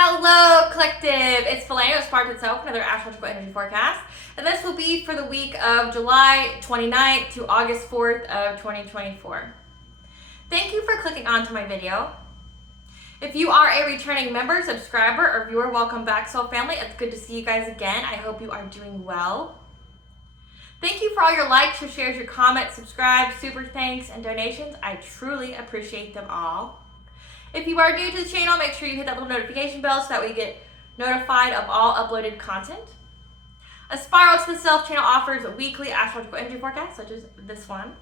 Hello, collective. It's Philando, aspiraltotheself, another astrological energy forecast. And this will be for the week of July 29th to August 4th of 2024. Thank you for clicking onto my video. If you are a returning member, subscriber, or viewer, welcome back, soul family. It's good to see you guys again. I hope you are doing well. Thank you for all your likes, your shares, your comments, subscribes, super thanks, and donations. I truly appreciate them all. If you are new to the channel, make sure you hit that little notification bell so that we get notified of all uploaded content. A Spiral to the Self channel offers weekly astrological energy forecasts, such as this one,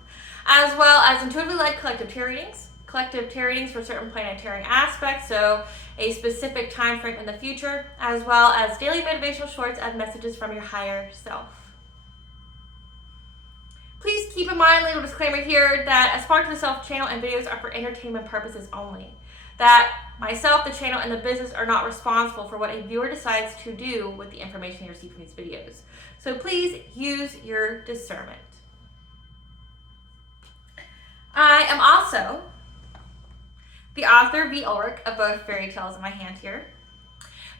as well as intuitively led collective tarot readings. Collective tarot readings for certain planetary aspects, so a specific time frame in the future, as well as daily motivational shorts as messages from your higher self. Please keep in mind, little disclaimer here, that a Spark to the Self channel and videos are for entertainment purposes only. That myself, the channel, and the business are not responsible for what a viewer decides to do with the information you receive from these videos. So please use your discernment. I am also the author, V. Ulrich, of both fairy tales in my hand here.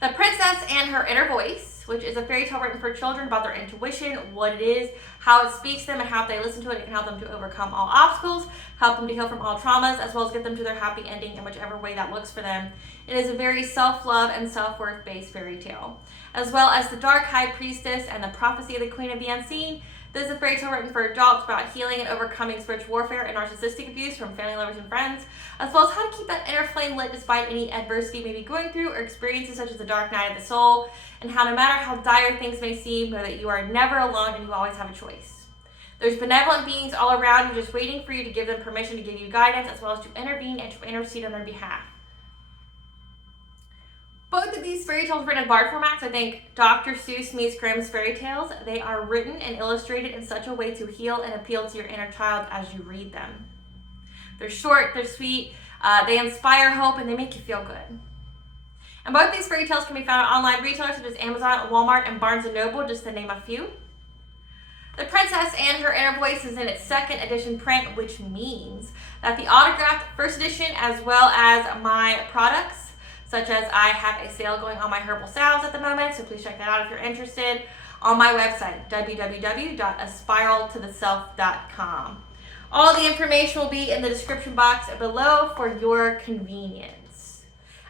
The Princess and Her Inner Voice, which is a fairy tale written for children about their intuition, what it is, how it speaks to them, and how if they listen to it, it can help them to overcome all obstacles, help them to heal from all traumas, as well as get them to their happy ending in whichever way that looks for them. It is a very self-love and self-worth based fairy tale. As well as The Dark High Priestess and The Prophecy of the Queen of the Unseen. This is a fairy tale written for adults about healing and overcoming spiritual warfare and narcissistic abuse from family, lovers, and friends, as well as how to keep that inner flame lit despite any adversity you may be going through or experiences such as the dark night of the soul, and how no matter how dire things may seem, know that you are never alone and you always have a choice. There's benevolent beings all around you just waiting for you to give them permission to give you guidance, as well as to intervene and to intercede on their behalf. Both of these fairy tales written in bard formats. I think Dr. Seuss meets Grimm's fairy tales. They are written and illustrated in such a way to heal and appeal to your inner child as you read them. They're short, they're sweet, they inspire hope, and they make you feel good. And both these fairy tales can be found at online retailers such as Amazon, Walmart, and Barnes & Noble, just to name a few. The Princess and Her Inner Voice is in its second edition print, which means that the autographed first edition, as well as my products, such as I have a sale going on my Herbal Salves at the moment, so please check that out if you're interested, on my website, www.aspiraltotheself.com. All the information will be in the description box below for your convenience,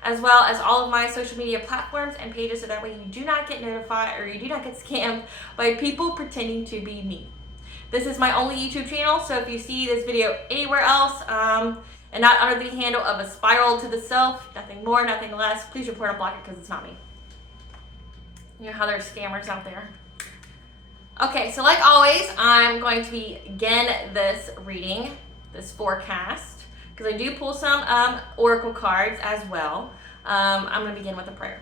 as well as all of my social media platforms and pages, so that way you do not get notified or you do not get scammed by people pretending to be me. This is my only YouTube channel, so if you see this video anywhere else, and not under the handle of A Spiral to the Self, nothing more, nothing less, please report and block it because it's not me. You know how there's scammers out there. Okay, so like always, I'm going to begin this reading, this forecast, because I do pull some oracle cards as well. I'm going to begin with a prayer.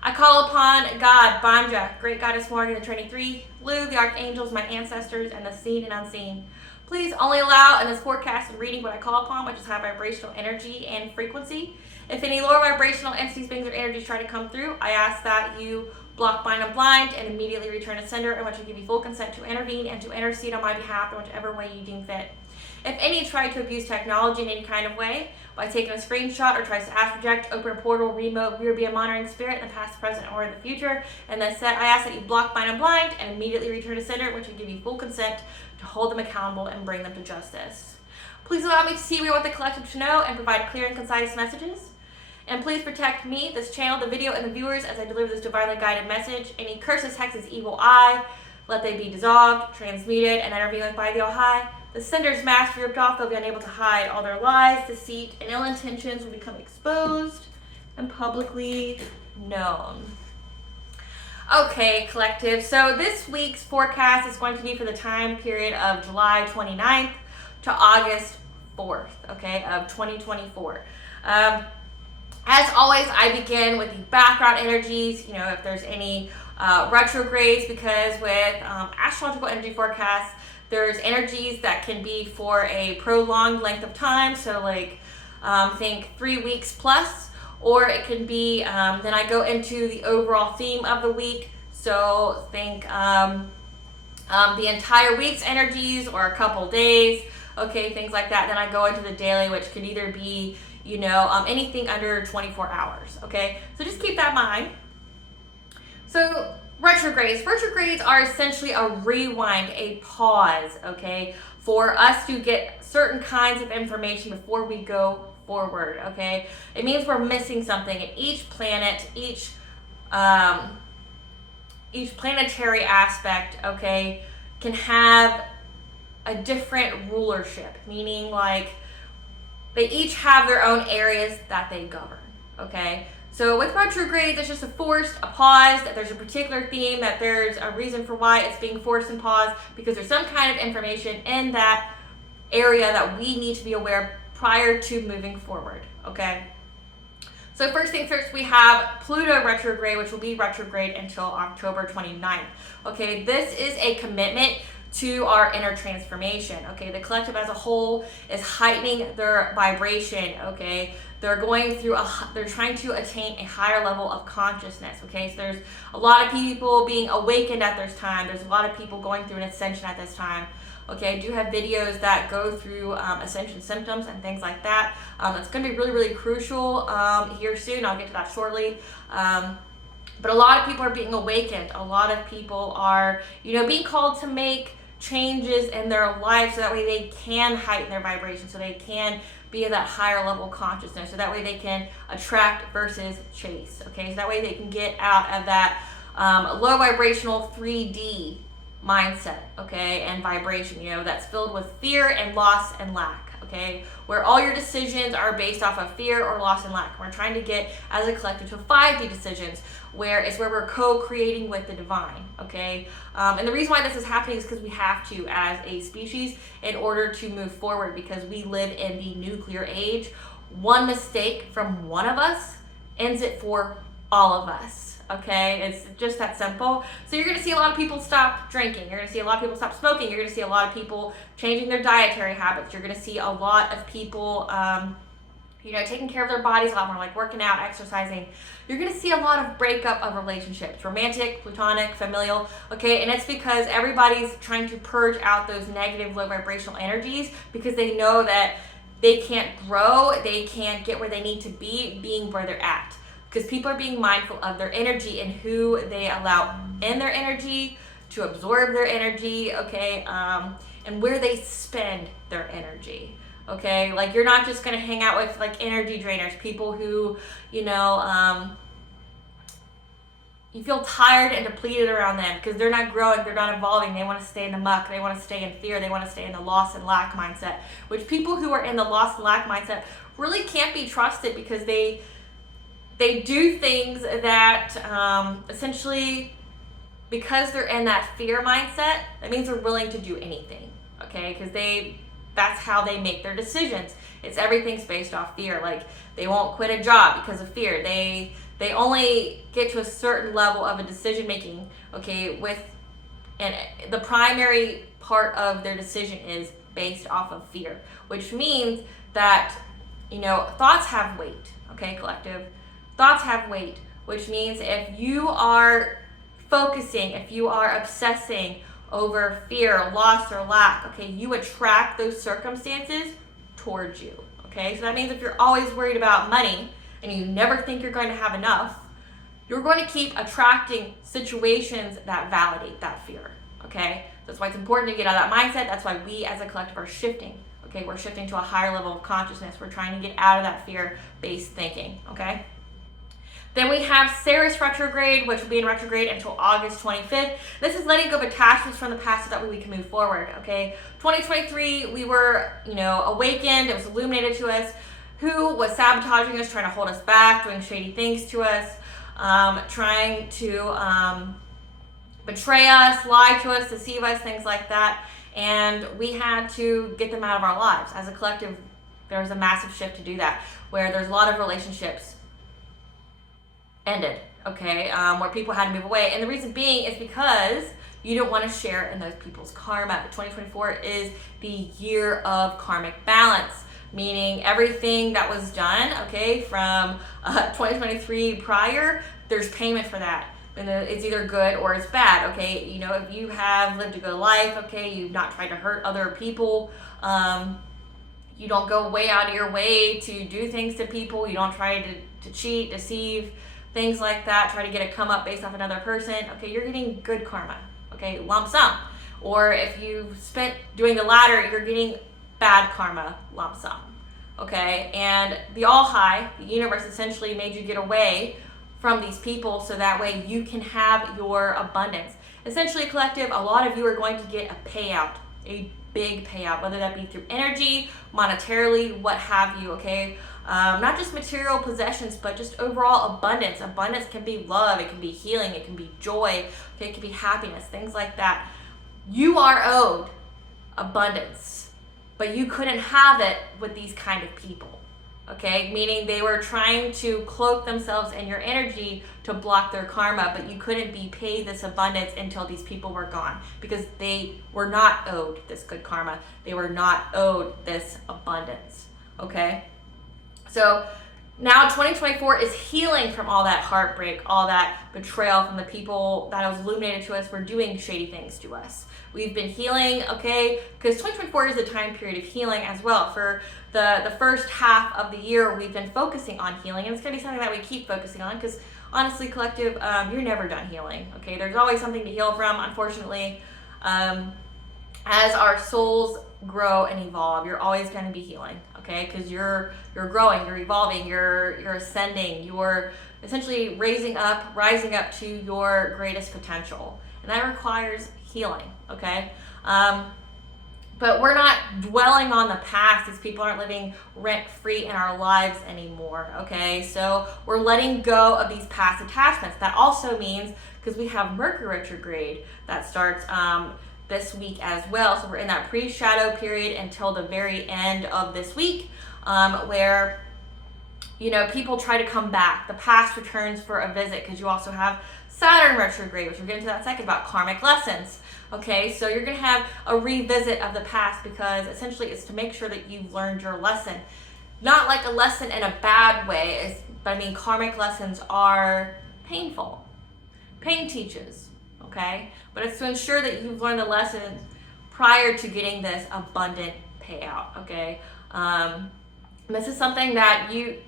I call upon God, Banja, Great Goddess Morgan, the Trinity Three, Lu, the Archangels, my ancestors, and the seen and unseen. Please only allow in this forecast and reading what I call upon, which is high vibrational energy and frequency. If any lower vibrational entities, beings, or energies try to come through, I ask that you block, bind, and blind, and immediately return to sender, in which I give you full consent to intervene and to intercede on my behalf in whichever way you deem fit. If any try to abuse technology in any kind of way, by taking a screenshot or tries to ask, project, open a portal, remote, be a monitoring spirit in the past, present, or in the future, and then I ask that you block, bind, and blind, and immediately return to sender, which will give you full consent to hold them accountable and bring them to justice. Please allow me to see what the collective to know and provide clear and concise messages. And please protect me, this channel, the video, and the viewers as I deliver this divinely guided message. Any curses, hexes, evil eye, let they be dissolved, transmuted, and intervened with by the All High. The sender's mask ripped off, they'll be unable to hide. All their lies, deceit, and ill intentions will become exposed and publicly known. Okay, collective, so this week's forecast is going to be for the time period of July 29th to August 4th, okay, of 2024. As always, I begin with the background energies, you know, if there's any retrogrades, because with astrological energy forecasts, there's energies that can be for a prolonged length of time, so like think 3 weeks plus, or it can be, then I go into the overall theme of the week, so think the entire week's energies or a couple days, okay, things like that. Then I go into the daily, which could either be, you know, anything under 24 hours, okay? So just keep that in mind. So retrogrades. Retrogrades are essentially a rewind, a pause, okay, for us to get certain kinds of information before we go forward, okay? It means we're missing something, and each planet, each planetary aspect, okay, can have a different rulership, meaning like they each have their own areas that they govern, okay? So with retrogrades, it's just a forced, a pause, that there's a particular theme, that there's a reason for why it's being forced and paused, because there's some kind of information in that area that we need to be aware of prior to moving forward, okay? So first things first, we have Pluto retrograde, which will be retrograde until October 29th. Okay, this is a commitment to our inner transformation. Okay, the collective as a whole is heightening their vibration. Okay, they're going through they're trying to attain a higher level of consciousness. Okay, so there's a lot of people being awakened at this time. There's a lot of people going through an ascension at this time. Okay, I do have videos that go through ascension symptoms and things like that. It's going to be really, really crucial here soon. I'll get to that shortly. But a lot of people are being awakened. A lot of people are, you know, being called to make changes in their life so that way they can heighten their vibration, so they can be at that higher level of consciousness, so that way they can attract versus chase. Okay, so that way they can get out of that low vibrational 3D mindset, okay, and vibration, you know, that's filled with fear and loss and lack, okay, where all your decisions are based off of fear or loss and lack. We're trying to get as a collective to 5D decisions, where it's where we're co-creating with the divine, okay, and the reason why this is happening is because we have to, as a species, in order to move forward, because we live in the nuclear age. One mistake from one of us ends it for all of us. Okay, it's just that simple. So you're going to see a lot of people stop drinking. You're going to see a lot of people stop smoking. You're going to see a lot of people changing their dietary habits. You're going to see a lot of people, you know, taking care of their bodies a lot more, like working out, exercising. You're going to see a lot of breakup of relationships, romantic, platonic, familial. Okay, and it's because everybody's trying to purge out those negative, low vibrational energies, because they know that they can't grow, they can't get where they need to be, being where they're at. Because people are being mindful of their energy and who they allow in their energy, to absorb their energy, okay, and where they spend their energy, okay? Like, you're not just going to hang out with, like, energy drainers, people who, you know, you feel tired and depleted around them because they're not growing, they're not evolving, they want to stay in the muck, they want to stay in fear, they want to stay in the loss and lack mindset, which people who are in the loss and lack mindset really can't be trusted, because they do things that essentially, because they're in that fear mindset, that means they're willing to do anything, okay? Because that's how they make their decisions. It's everything's based off fear. Like, they won't quit a job because of fear. They only get to a certain level of a decision making, okay, and the primary part of their decision is based off of fear, which means that, you know, thoughts have weight, okay, collective? Thoughts have weight, which means if you are focusing, if you are obsessing over fear, loss, or lack, okay, you attract those circumstances towards you, okay? So that means if you're always worried about money and you never think you're going to have enough, you're going to keep attracting situations that validate that fear, okay? That's why it's important to get out of that mindset. That's why we as a collective are shifting, okay? We're shifting to a higher level of consciousness. We're trying to get out of that fear-based thinking, okay? Then we have Ceres retrograde, which will be in retrograde until August 25th. This is letting go of attachments from the past so that way we can move forward, okay? 2023, we were, you know, awakened. It was illuminated to us who was sabotaging us, trying to hold us back, doing shady things to us, trying to betray us, lie to us, deceive us, things like that. And we had to get them out of our lives. As a collective, there was a massive shift to do that, where there's a lot of relationships ended, okay, where people had to move away. And the reason being is because you don't want to share in those people's karma. 2024 is the year of karmic balance, meaning everything that was done, okay, from 2023 prior, there's payment for that. And it's either good or it's bad, okay? You know, if you have lived a good life, okay, you've not tried to hurt other people, you don't go way out of your way to do things to people, you don't try to cheat, deceive, things like that, try to get a come up based off another person, okay, you're getting good karma, okay, lump sum. Or if you've spent doing the latter, you're getting bad karma, lump sum, okay? And the all high, the universe essentially made you get away from these people so that way you can have your abundance. Essentially, collective, a lot of you are going to get a payout, a big payout, whether that be through energy, monetarily, what have you, okay? Not just material possessions, but just overall abundance. Abundance can be love, it can be healing, it can be joy, okay? It can be happiness, things like that. You are owed abundance, but you couldn't have it with these kind of people, okay? Meaning they were trying to cloak themselves in your energy to block their karma, but you couldn't be paid this abundance until these people were gone, because they were not owed this good karma. They were not owed this abundance, okay? So now 2024 is healing from all that heartbreak, all that betrayal from the people that was illuminated to us for doing shady things to us. We've been healing, okay, because 2024 is a time period of healing as well. For the first half of the year, we've been focusing on healing, and it's going to be something that we keep focusing on, because honestly, collective, you're never done healing, okay? There's always something to heal from, unfortunately. As our souls grow and evolve, you're always going to be healing, okay? Because you're growing, you're evolving, you're ascending, you're essentially rising up to your greatest potential, and that requires healing, okay? But we're not dwelling on the past. These people aren't living rent-free in our lives anymore, okay? So we're letting go of these past attachments. That also means, because we have Mercury retrograde that starts this week as well. So we're in that pre-shadow period until the very end of this week, where, you know, people try to come back. The past returns for a visit, because you also have Saturn retrograde, which we'll get into that second, about karmic lessons. Okay, so you're going to have a revisit of the past, because essentially it's to make sure that you've learned your lesson. Not like a lesson in a bad way, but I mean karmic lessons are painful. Pain teaches, okay? But it's to ensure that you've learned the lessons prior to getting this abundant payout, okay? This is something that you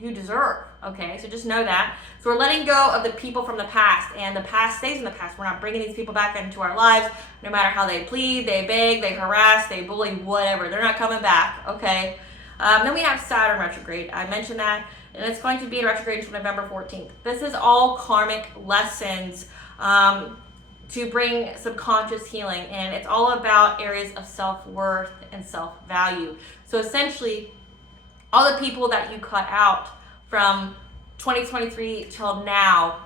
deserve, okay? So just know that. So we're letting go of the people from the past, and the past stays in the past. We're not bringing these people back into our lives, no matter how they plead, they beg, they harass, they bully, whatever. They're not coming back, okay? Then we have Saturn retrograde. I mentioned that, and it's going to be in retrograde until November 14th. This is all karmic lessons to bring subconscious healing, and it's all about areas of self-worth and self-value. So essentially, all the people that you cut out from 2023 till now,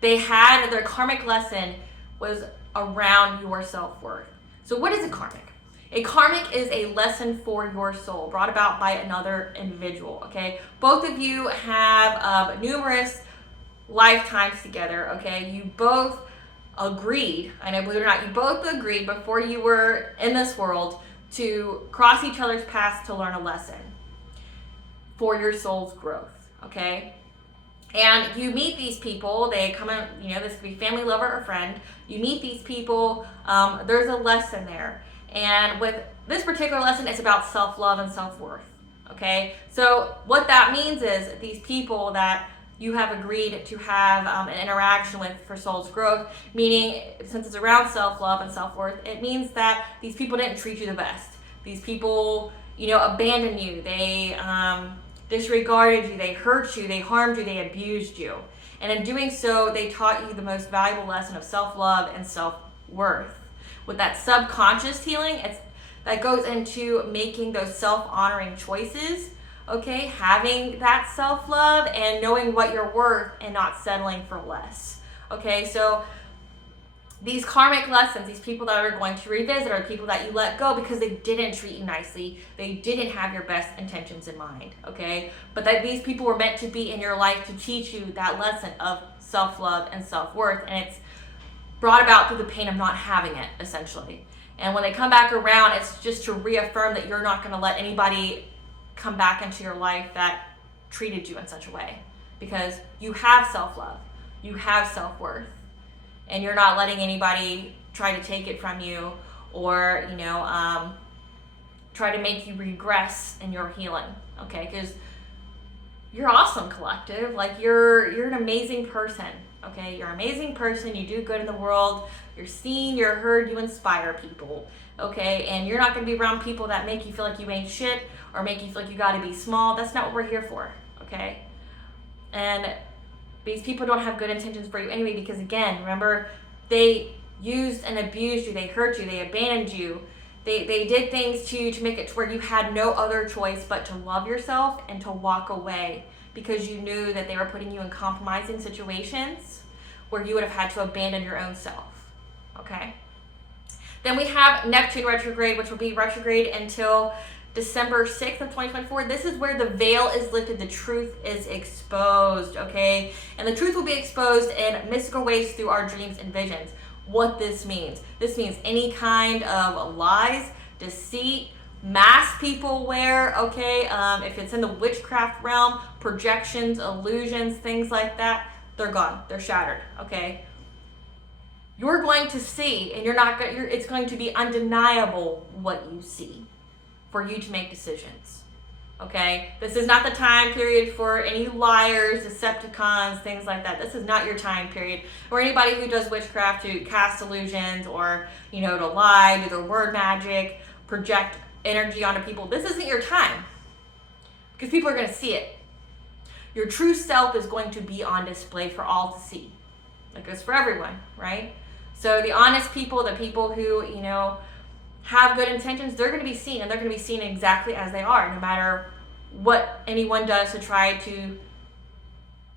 they had their karmic lesson was around your self-worth. So what is a karmic? A karmic is a lesson for your soul brought about by another individual, okay? Both of you have numerous lifetimes together, okay? You both agreed, I know, believe it or not, you both agreed before you were in this world to cross each other's paths to learn a lesson for your soul's growth, okay? And you meet these people, they come in, you know, this could be family, lover, or friend. You meet these people, there's a lesson there. And with this particular lesson, it's about self-love and self-worth, okay? So what that means is these people that you have agreed to have an interaction with for soul's growth, meaning since it's around self-love and self-worth, it means that these people didn't treat you the best. These people, you know, abandoned you. They disregarded you, they hurt you, they harmed you, they abused you. And in doing so, they taught you the most valuable lesson of self-love and self-worth. With that subconscious healing, that goes into making those self-honoring choices, okay? Having that self-love and knowing what you're worth and not settling for less, okay? So these karmic lessons, these people that are going to revisit are people that you let go because they didn't treat you nicely. They didn't have your best intentions in mind, okay? But that these people were meant to be in your life to teach you that lesson of self-love and self-worth, and it's brought about through the pain of not having it, essentially. And when they come back around, it's just to reaffirm that you're not going to let anybody come back into your life that treated you in such a way, because you have self-love. You have self-worth, and you're not letting anybody try to take it from you, or try to make you regress in your healing. Okay, because you're awesome, collective. Like, you're an amazing person. Okay, you're an amazing person. You do good in the world. You're seen, you're heard, you inspire people. Okay, and you're not going to be around people that make you feel like you ain't shit or make you feel like you got to be small. That's not what we're here for. Okay, and these people don't have good intentions for you anyway, because again, remember, they used and abused you. They hurt you. They abandoned you. They did things to you to make it to where you had no other choice but to love yourself and to walk away, because you knew that they were putting you in compromising situations where you would have had to abandon your own self. Okay? Then we have Neptune retrograde, which will be retrograde until December 6th of 2024. This is where the veil is lifted, the truth is exposed, okay? And the truth will be exposed in mystical ways through our dreams and visions. What this means any kind of lies, deceit, masks people wear, okay? If it's in the witchcraft realm, projections, illusions, things like that, they're gone, they're shattered, okay? You're going to see, and it's going to be undeniable what you see for you to make decisions, okay? This is not the time period for any liars, Decepticons, things like that. This is not your time period. Or anybody who does witchcraft to cast illusions, or, to lie, do their word magic, project energy onto people. This isn't your time, because people are going to see it. Your true self is going to be on display for all to see. That goes for everyone, right? So the honest people, the people who, have good intentions, they're going to be seen, and they're going to be seen exactly as they are, no matter what anyone does to try to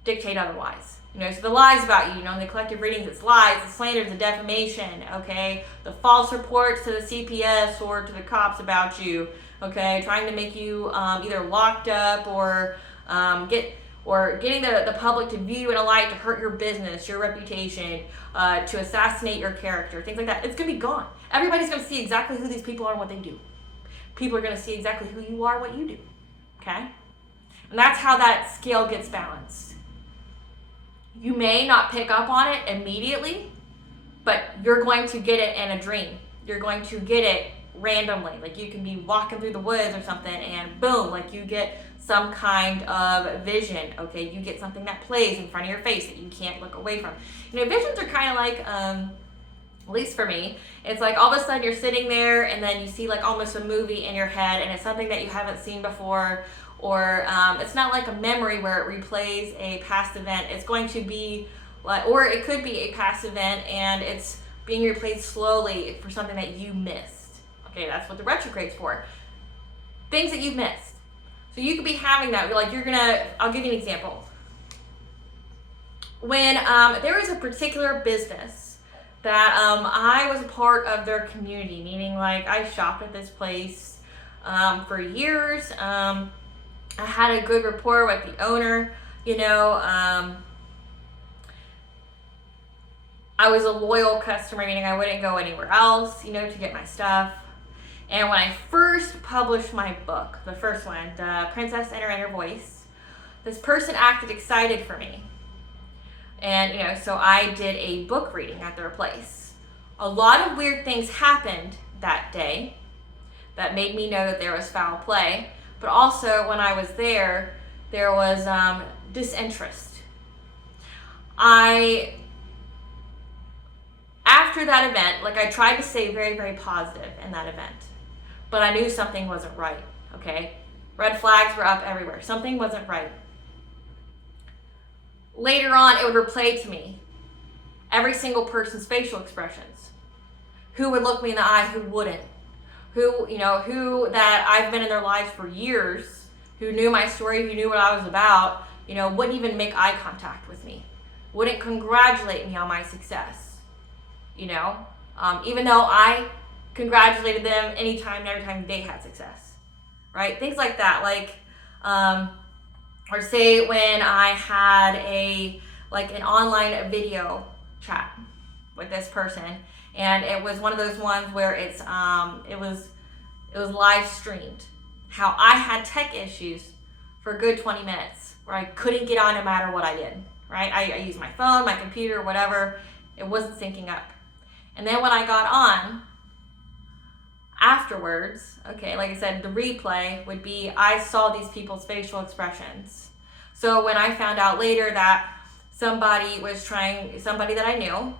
dictate otherwise. So the lies about you, in the collective readings, it's lies, the slanders, the defamation, okay? The false reports to the CPS or to the cops about you, okay? Trying to make you either locked up or getting the public to view you in a light to hurt your business, your reputation, to assassinate your character, things like that. It's going to be gone. Everybody's going to see exactly who these people are and what they do. People are going to see exactly who you are, what you do. Okay? And that's how that scale gets balanced. You may not pick up on it immediately, but you're going to get it in a dream. You're going to get it randomly. Like, you can be walking through the woods or something, and boom, like, you get some kind of vision, okay? You get something that plays in front of your face that you can't look away from. Visions are kind of like, at least for me, it's like all of a sudden you're sitting there and then you see like almost a movie in your head, and it's something that you haven't seen before, or it's not like a memory where it replays a past event. It's going to be like, or it could be a past event and it's being replayed slowly for something that you missed. Okay, that's what the retrograde's for. Things that you've missed. So you could be having that. I'll give you an example. When there was a particular business that I was a part of their community, meaning like I shopped at this place for years. I had a good rapport with the owner, I was a loyal customer, meaning I wouldn't go anywhere else, to get my stuff. And when I first published my book, the first one, The Princess and Her Inner Voice, this person acted excited for me. And, so I did a book reading at their place. A lot of weird things happened that day that made me know that there was foul play. But also, when I was there was disinterest. After that event, I tried to stay very, very positive in that event. But I knew something wasn't right, okay? Red flags were up everywhere. Something wasn't right. Later on, it would replay to me every single person's facial expressions. Who would look me in the eye, who wouldn't? Who that I've been in their lives for years, who knew my story, who knew what I was about, wouldn't even make eye contact with me. Wouldn't congratulate me on my success. Even though I congratulated them anytime and every time they had success, right? Things like that, or say when I had an online video chat with this person, and it was one of those ones where it was live streamed. How I had tech issues for a good 20 minutes, where I couldn't get on no matter what I did, right? I used my phone, my computer, whatever. It wasn't syncing up. And then when I got on afterwards, okay, like I said, the replay would be I saw these people's facial expressions. So when I found out later that somebody that I knew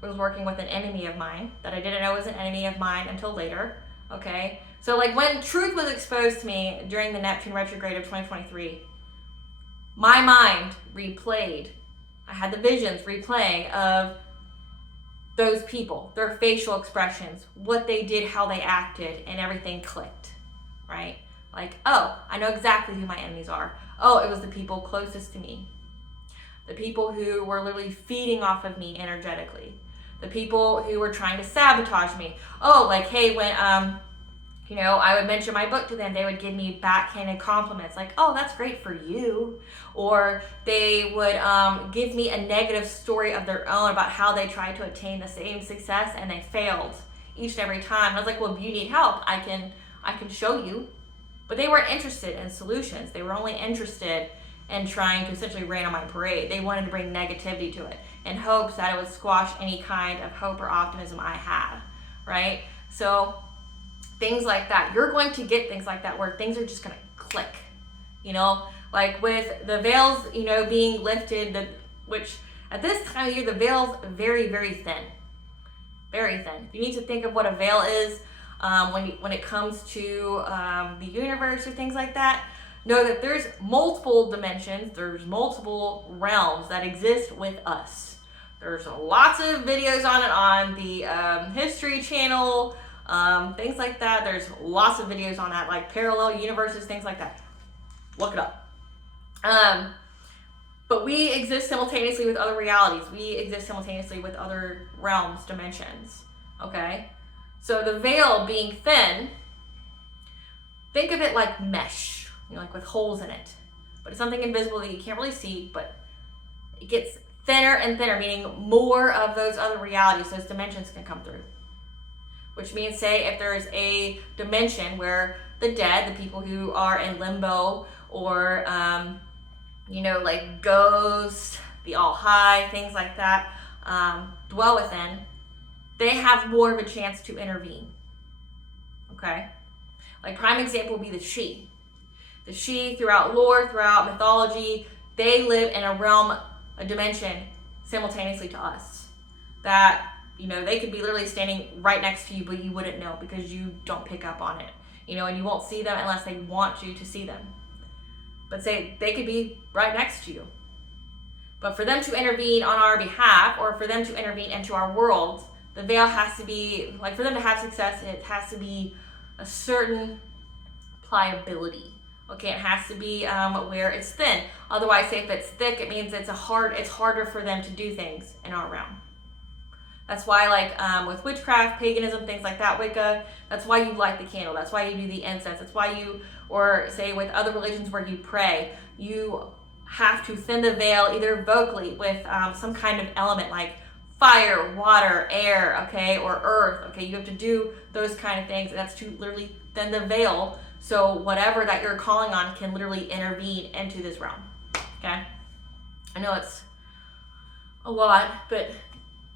was working with an enemy of mine, that I didn't know was an enemy of mine until later, okay? So like when truth was exposed to me during the Neptune retrograde of 2023, my mind replayed. I had the visions replaying of those people, their facial expressions, what they did, how they acted, and everything clicked, right? Like, oh, I know exactly who my enemies are. Oh, it was the people closest to me. The people who were literally feeding off of me energetically. The people who were trying to sabotage me. Oh, like, hey, when, I would mention my book to them, they would give me backhanded compliments like, oh, that's great for you. Or they would give me a negative story of their own about how they tried to attain the same success and they failed each and every time. And I was like, well, if you need help, I can show you. But they weren't interested in solutions. They were only interested in trying to essentially rain on my parade. They wanted to bring negativity to it in hopes that it would squash any kind of hope or optimism I had, right? So things like that. You're going to get things like that where things are just going to click, like with the veils, being lifted, which at this time of year, the veil's very, very thin. Very thin. You need to think of what a veil is when it comes to the universe or things like that. Know that there's multiple dimensions, there's multiple realms that exist with us. There's lots of videos on it on the History Channel, things like that. There's lots of videos on that, like parallel universes, things like that. Look it up. But we exist simultaneously with other realities. We exist simultaneously with other realms, dimensions, okay? So the veil being thin, think of it like mesh, like with holes in it. But it's something invisible that you can't really see, but it gets thinner and thinner, meaning more of those other realities, those dimensions can come through. Which means, say, if there's a dimension where the dead, the people who are in limbo, or, like ghosts, the all high, things like that, dwell within, they have more of a chance to intervene, okay? Like prime example would be the She. The She, throughout lore, throughout mythology, they live in a realm, a dimension, simultaneously to us. That, they could be literally standing right next to you, but you wouldn't know because you don't pick up on it. And you won't see them unless they want you to see them. But say they could be right next to you. But for them to intervene on our behalf, or for them to intervene into our world, the veil has to be, like for them to have success, it has to be a certain pliability. Okay, it has to be where it's thin. Otherwise, say if it's thick, it means it's harder for them to do things in our realm. That's why, like with witchcraft, paganism, things like that, Wicca, that's why you light the candle. That's why you do the incense. That's why or say with other religions where you pray, you have to thin the veil either vocally with some kind of element like fire, water, air, okay, or earth, okay. You have to do those kind of things. And that's to literally thin the veil so whatever that you're calling on can literally intervene into this realm, okay? I know it's a lot, but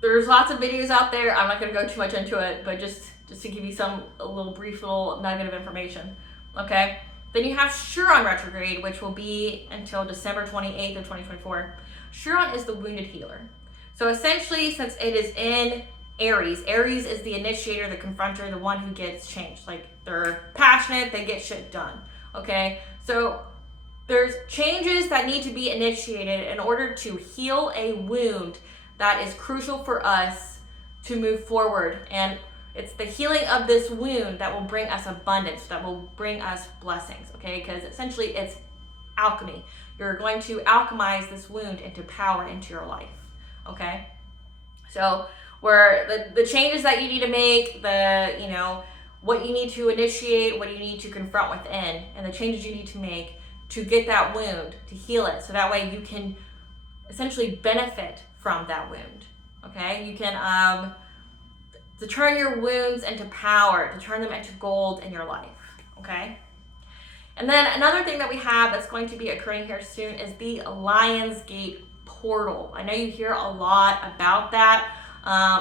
there's lots of videos out there. I'm not going to go too much into it, but just to give you a little brief little nugget of information, okay? Then you have Chiron retrograde, which will be until December 28th of 2024. Chiron is the wounded healer. So essentially, since it is in Aries is the initiator, the confronter, the one who gets changed. Like they're passionate, they get shit done, okay? So there's changes that need to be initiated in order to heal a wound that is crucial for us to move forward. And it's the healing of this wound that will bring us abundance, that will bring us blessings, okay? Because essentially it's alchemy. You're going to alchemize this wound into power into your life, okay? So where the changes that you need to make, what you need to initiate, what you need to confront within, and the changes you need to make to get that wound, to heal it, so that way you can essentially benefit from that wound, okay? You can to turn your wounds into power, to turn them into gold in your life, okay? And then another thing that we have that's going to be occurring here soon is the Lion's Gate portal. I know you hear a lot about that.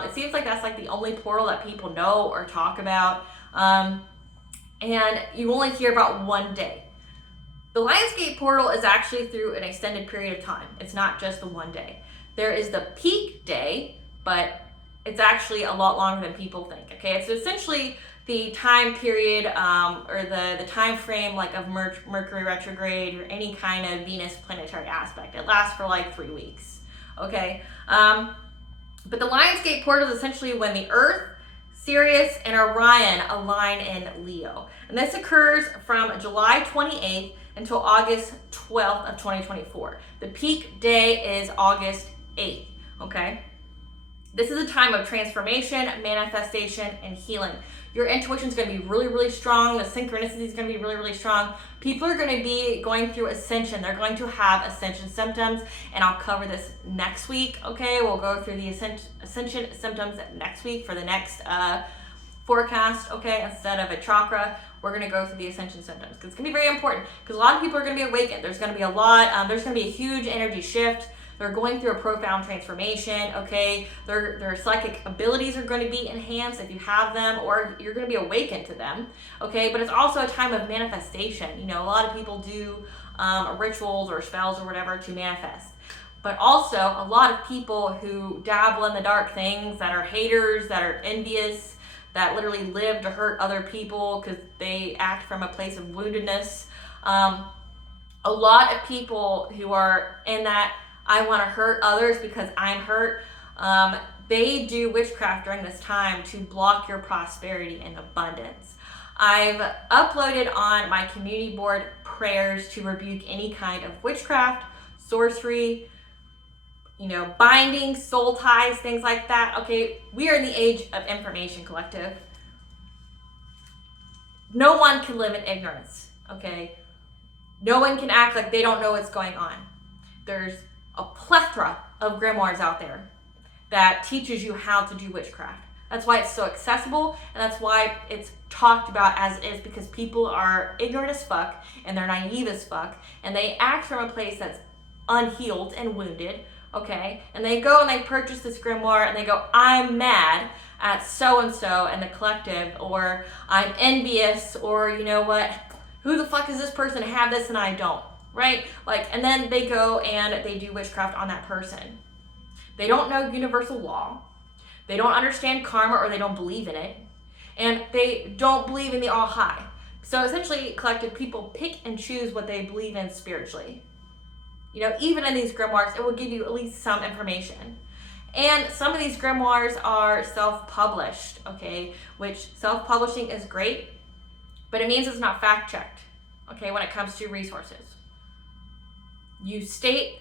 It seems like that's like the only portal that people know or talk about. And you only hear about one day. The Lionsgate portal is actually through an extended period of time. It's not just the one day. There is the peak day, but it's actually a lot longer than people think. Okay, it's essentially the time period or the time frame like of Mercury retrograde or any kind of Venus planetary aspect. It lasts for like 3 weeks. Okay, but the Lionsgate portal is essentially when the Earth, Sirius, and Orion align in Leo, and this occurs from July 28th until August 12th of 2024. The peak day is August 8th. Okay. This is a time of transformation, manifestation, and healing. Your intuition is going to be really, really strong. The synchronicity is going to be really, really strong. People are going to be going through ascension. They're going to have ascension symptoms, and I'll cover this next week, okay? We'll go through the ascension symptoms next week for the next forecast, okay? Instead of a chakra, we're going to go through the ascension symptoms because it's going to be very important because a lot of people are going to be awakened. There's going to be a lot, there's going to be a huge energy shift. They're going through a profound transformation, okay? Their psychic abilities are going to be enhanced if you have them, or you're going to be awakened to them, okay? But it's also a time of manifestation. You know, a lot of people do rituals or spells or whatever to manifest. But also, a lot of people who dabble in the dark things, that are haters, that are envious, that literally live to hurt other people because they act from a place of woundedness. A lot of people who are in that I want to hurt others because I'm hurt. They do witchcraft during this time to block your prosperity and abundance. I've uploaded on my community board prayers to rebuke any kind of witchcraft, sorcery, you know, binding, soul ties, things like that. Okay, we are in the age of information, collective. No one can live in ignorance, okay? No one can act like they don't know what's going on. There's a plethora of grimoires out there that teaches you how to do witchcraft. That's why it's so accessible, and that's why it's talked about as is, because people are ignorant as fuck and they're naive as fuck, and they act from a place that's unhealed and wounded, okay? And they go and they purchase this grimoire and they go, I'm mad at so-and-so and the collective, or I'm envious, or you know what, who the fuck is this person to have this and I don't? Right? Like, and then they go and they do witchcraft on that person. They don't know universal law. They don't understand karma, or they don't believe in it. And they don't believe in the all high. So essentially, collective people pick and choose what they believe in spiritually. You know, even in these grimoires, it will give you at least some information. And some of these grimoires are self-published, okay? Which self-publishing is great, but it means it's not fact-checked, okay, when it comes to resources. You state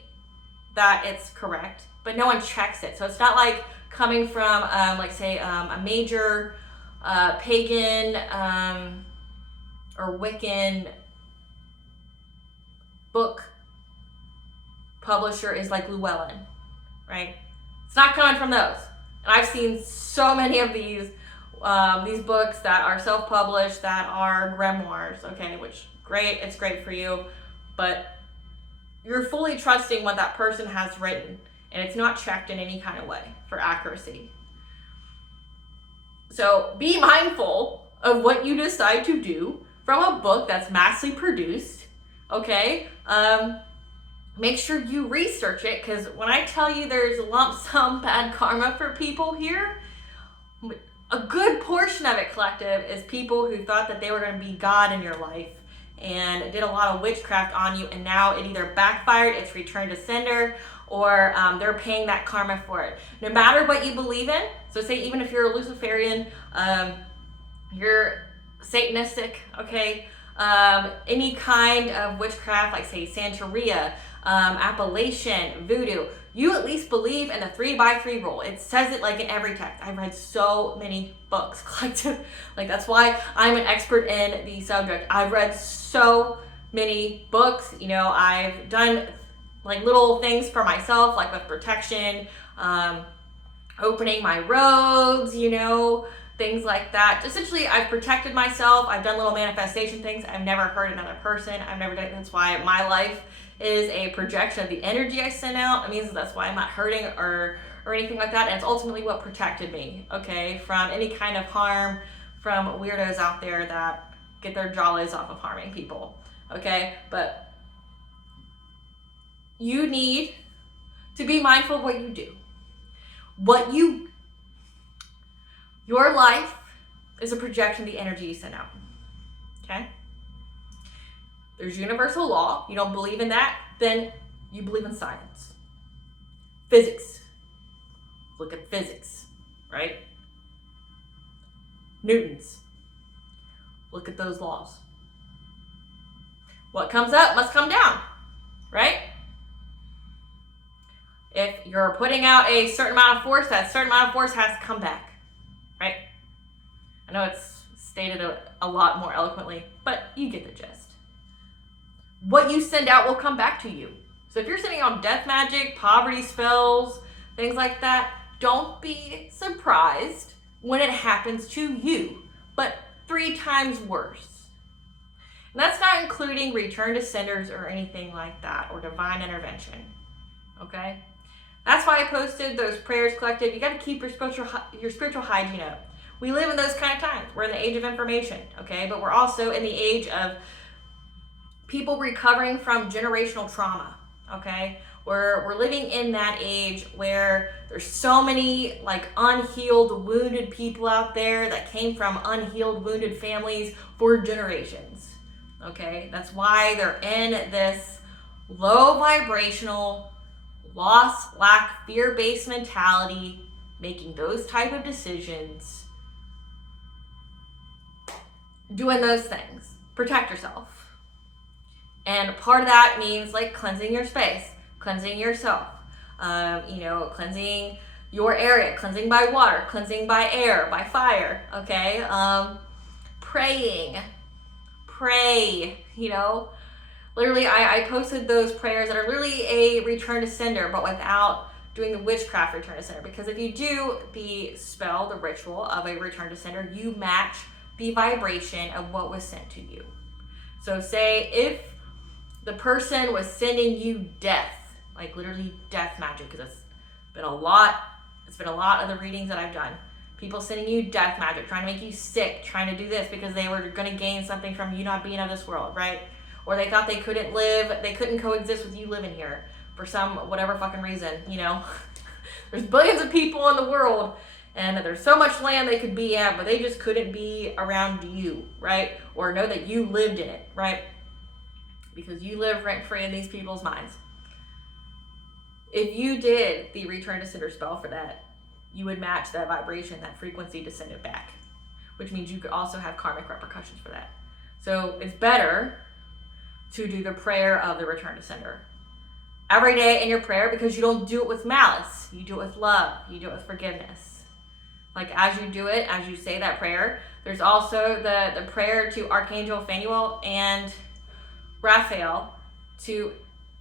that it's correct, but no one checks it. So it's not like coming from, like say, a major pagan or Wiccan book publisher is like Llewellyn, right? It's not coming from those. And I've seen so many of these books that are self-published, that are grimoires, okay, which great, it's great for you, but you're fully trusting what that person has written, and it's not checked in any kind of way for accuracy. So be mindful of what you decide to do from a book that's massively produced, okay? Make sure you research it, because when I tell you there's a lump sum bad karma for people here, a good portion of it, collective, is people who thought that they were going to be God in your life and did a lot of witchcraft on you, and now it either backfired, it's returned to sender, or they're paying that karma for it. No matter what you believe in, so say even if you're a Luciferian, you're Satanistic, okay, any kind of witchcraft, like say Santeria, Appellation, Voodoo, you at least believe in the 3x3 rule. It says it like in every text. I've read so many books, collective. Like that's why I'm an expert in the subject. I've read so many books. You know, I've done like little things for myself, like with protection, opening my roads, you know, things like that. Essentially, I've protected myself. I've done little manifestation things. I've never hurt another person. I've never done it. That's why my life is a projection of the energy I send out. It means that's why I'm not hurting or anything like that. And it's ultimately what protected me, okay, from any kind of harm from weirdos out there that get their jollies off of harming people, okay? But you need to be mindful of what you do. Your life is a projection of the energy you send out, okay? There's universal law. You don't believe in that, then you believe in science. Physics. Look at physics, right? Newton's. Look at those laws. What comes up must come down, right? If you're putting out a certain amount of force, that certain amount of force has to come back, right? I know it's stated a lot more eloquently, but you get the gist. What you send out will come back to you. So if you're sending out death magic, poverty spells, things like that, don't be surprised when it happens to you, but 3 times worse. And that's not including return to senders or anything like that, or divine intervention, okay? That's why I posted those prayers collective. You got to keep your spiritual hygiene up. We live in those kind of times. We're in the age of information, okay? But we're also in the age of people recovering from generational trauma, okay? We're living in that age where there's so many like unhealed, wounded people out there that came from unhealed, wounded families for generations, okay? That's why they're in this low vibrational, loss, lack, fear-based mentality, making those type of decisions, doing those things. Protect yourself. And part of that means like cleansing your space, cleansing yourself, cleansing your area, cleansing by water, cleansing by air, by fire, okay? Praying, pray, Literally, I posted those prayers that are literally a return to sender, but without doing the witchcraft return to sender. Because if you do the spell, the ritual of a return to sender, you match the vibration of what was sent to you. So say if the person was sending you death, like literally death magic, because it's been a lot of the readings that I've done. People sending you death magic, trying to make you sick, trying to do this because they were going to gain something from you not being of this world, right? Or they thought they couldn't coexist with you living here for some whatever fucking reason, There's billions of people in the world, and there's so much land they could be at, but they just couldn't be around you, right? Or know that you lived in it, right? Because you live rent-free in these people's minds. If you did the return to sender spell for that, you would match that vibration, that frequency to send it back, which means you could also have karmic repercussions for that. So it's better to do the prayer of the return to sender every day in your prayer, because you don't do it with malice. You do it with love. You do it with forgiveness. Like as you do it, as you say that prayer, there's also the prayer to Archangel Phanuel and Raphael to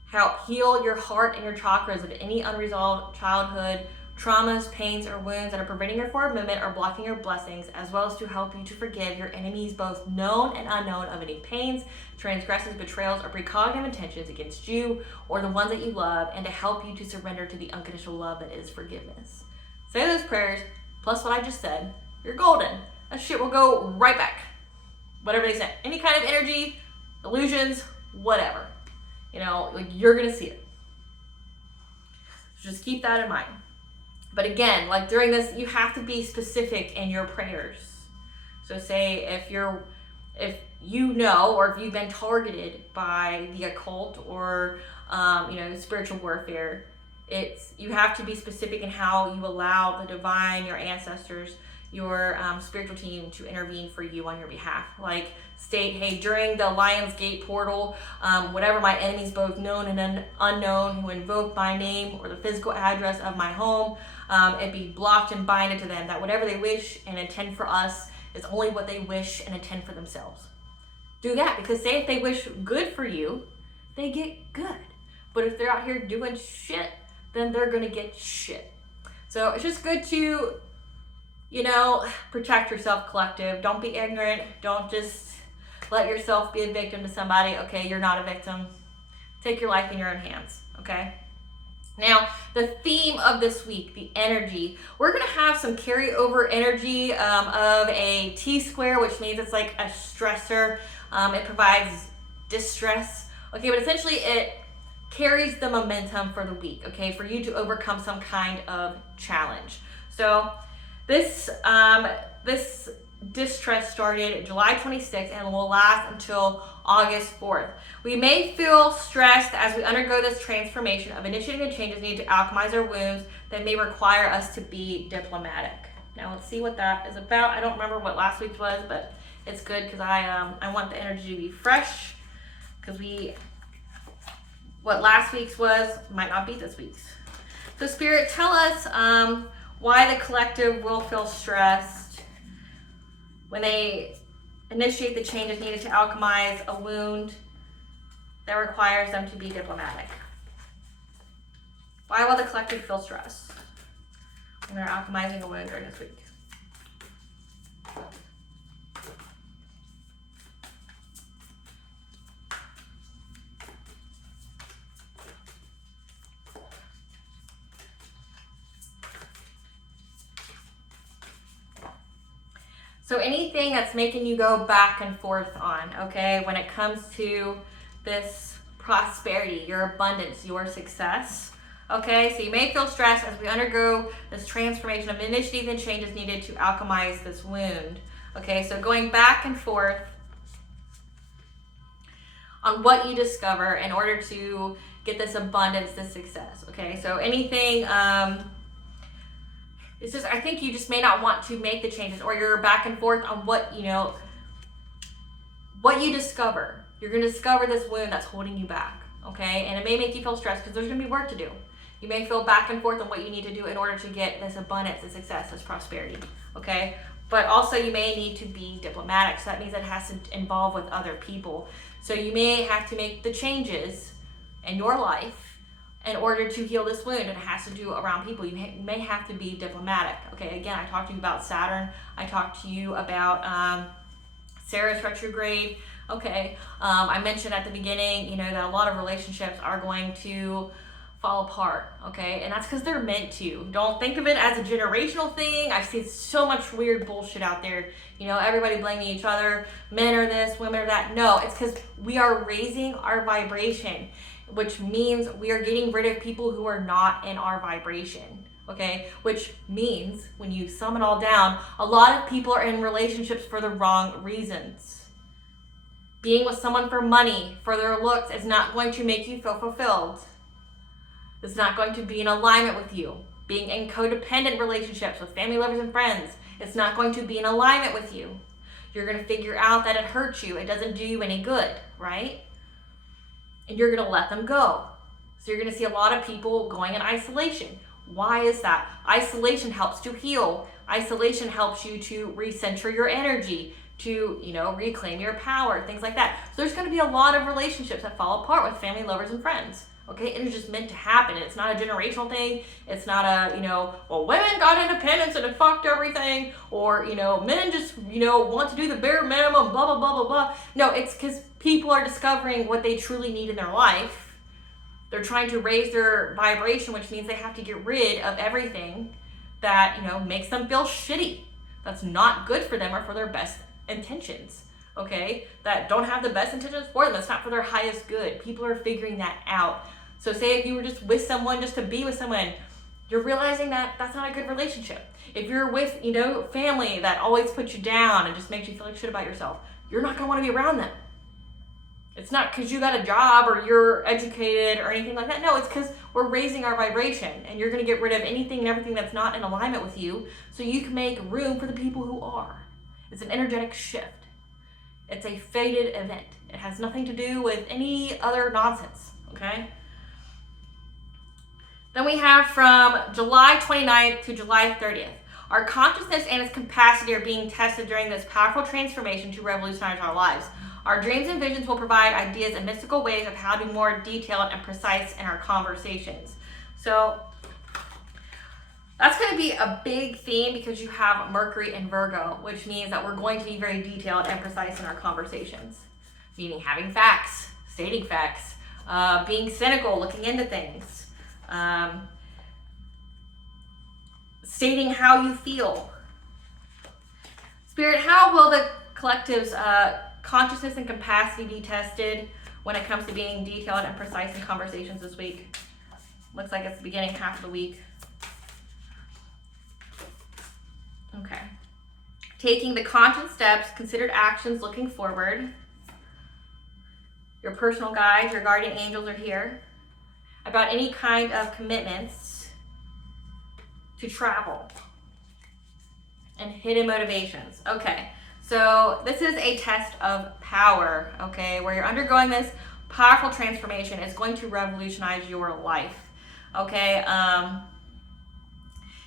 help heal your heart and your chakras of any unresolved childhood traumas, pains, or wounds that are preventing your forward movement or blocking your blessings, as well as to help you to forgive your enemies, both known and unknown, of any pains, transgressions, betrayals, or precognitive intentions against you or the ones that you love, and to help you to surrender to the unconditional love that is forgiveness. Say those prayers, plus what I just said, you're golden. That shit will go right back. Whatever they said. Any kind of energy, illusions, whatever. You're going to see it. So just keep that in mind. But again, like during this, you have to be specific in your prayers. So say if you've been targeted by the occult or, spiritual warfare, you have to be specific in how you allow the divine, your ancestors, your spiritual team to intervene for you on your behalf. Like state, hey, during the Lion's Gate portal, whatever my enemies, both known and unknown, who invoke my name or the physical address of my home, it be blocked and binded to them, that whatever they wish and intend for us is only what they wish and intend for themselves. Do that, because say if they wish good for you, they get good. But if they're out here doing shit, then they're gonna get shit. So it's just good to, protect yourself, collective. Don't be ignorant. Don't just let yourself be a victim to somebody. Okay, you're not a victim. Take your life in your own hands, okay? Now, the theme of this week, the energy, we're going to have some carryover energy of a T-square, which means it's like a stressor. It provides distress, okay? But essentially, it carries the momentum for the week, okay? For you to overcome some kind of challenge. So this distress started July 26th and will last until August 4th. We may feel stressed as we undergo this transformation of initiating the changes needed to alchemize our wounds that may require us to be diplomatic. Now let's see what that is about. I don't remember what last week's was, but it's good because I want the energy to be fresh, because what last week's was might not be this week's. So Spirit, tell us why the collective will feel stressed when they initiate the changes needed to alchemize a wound that requires them to be diplomatic. Why will the collective feel stressed when they're alchemizing a wound during this week? So anything that's making you go back and forth on, okay, when it comes to this prosperity, your abundance, your success, okay? So you may feel stressed as we undergo this transformation of initiative and changes needed to alchemize this wound, okay? So going back and forth on what you discover in order to get this abundance, this success, okay? So anything, it's just, I think you just may not want to make the changes, or you're back and forth on what you discover. You're going to discover this wound that's holding you back, okay? And it may make you feel stressed because there's going to be work to do. You may feel back and forth on what you need to do in order to get this abundance, this success, this prosperity, okay? But also you may need to be diplomatic. So that means it has to involve with other people. So you may have to make the changes in your life in order to heal this wound, and it has to do around people. You may have to be diplomatic. Okay, again, I talked to you about Saturn. I talked to you about Sarah's retrograde. Okay, I mentioned at the beginning, that a lot of relationships are going to fall apart. Okay, and that's because they're meant to. Don't think of it as a generational thing. I've seen so much weird bullshit out there. Everybody blaming each other. Men are this, women are that. No, it's because we are raising our vibration, which means we are getting rid of people who are not in our vibration, okay? Which means when you sum it all down, a lot of people are in relationships for the wrong reasons. Being with someone for money, for their looks, is not going to make you feel fulfilled. It's not going to be in alignment with you. Being in codependent relationships with family, lovers, and friends, it's not going to be in alignment with you. You're going to figure out that it hurts you. It doesn't do you any good, right? And you're going to let them go. So you're going to see a lot of people going in isolation. Why is that? Isolation helps to heal. Isolation helps you to recenter your energy, to, reclaim your power, things like that. So there's going to be a lot of relationships that fall apart with family, lovers, and friends. Okay, it is just meant to happen. It's not a generational thing. It's not a, women got independence and it fucked everything, or, men just, want to do the bare minimum, blah, blah, blah, blah, blah. No, it's because people are discovering what they truly need in their life. They're trying to raise their vibration, which means they have to get rid of everything that, makes them feel shitty. That's not good for them or for their best intentions. Okay, that don't have the best intentions for them. That's not for their highest good. People are figuring that out. So say if you were just with someone just to be with someone, you're realizing that that's not a good relationship. If you're with, family that always puts you down and just makes you feel like shit about yourself, you're not gonna want to be around them. It's not because you got a job or you're educated or anything like that. No, it's because we're raising our vibration, and you're gonna get rid of anything and everything that's not in alignment with you so you can make room for the people who are. It's an energetic shift. It's a fated event. It has nothing to do with any other nonsense, okay? Then we have from July 29th to July 30th. Our consciousness and its capacity are being tested during this powerful transformation to revolutionize our lives. Our dreams and visions will provide ideas and mystical ways of how to be more detailed and precise in our conversations. So That's going to be a big theme because you have Mercury in Virgo, which means that we're going to be very detailed and precise in our conversations. Meaning having facts, stating facts, being cynical, looking into things, stating how you feel. Spirit, how will the collective's consciousness and capacity be tested when it comes to being detailed and precise in conversations this week? Looks like it's the beginning half of the week. Okay. Taking the conscious steps, considered actions, looking forward. Your personal guides, your guardian angels are here. About any kind of commitments to travel. And hidden motivations. Okay. So this is a test of power, okay, where you're undergoing this powerful transformation. It's going to revolutionize your life, okay? And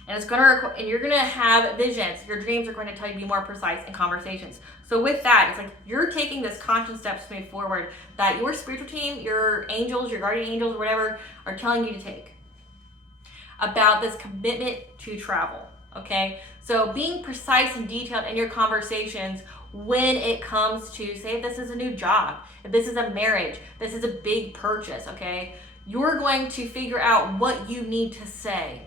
it's going to, and you're going to have visions. Your dreams are going to tell you to be more precise in conversations. So with that, it's like you're taking this conscious steps to move forward that your spiritual team, your angels, your guardian angels, or whatever, are telling you to take about this commitment to travel, okay? So being precise and detailed in your conversations when it comes to, say, if this is a new job, if this is a marriage, this is a big purchase, okay? You're going to figure out what you need to say,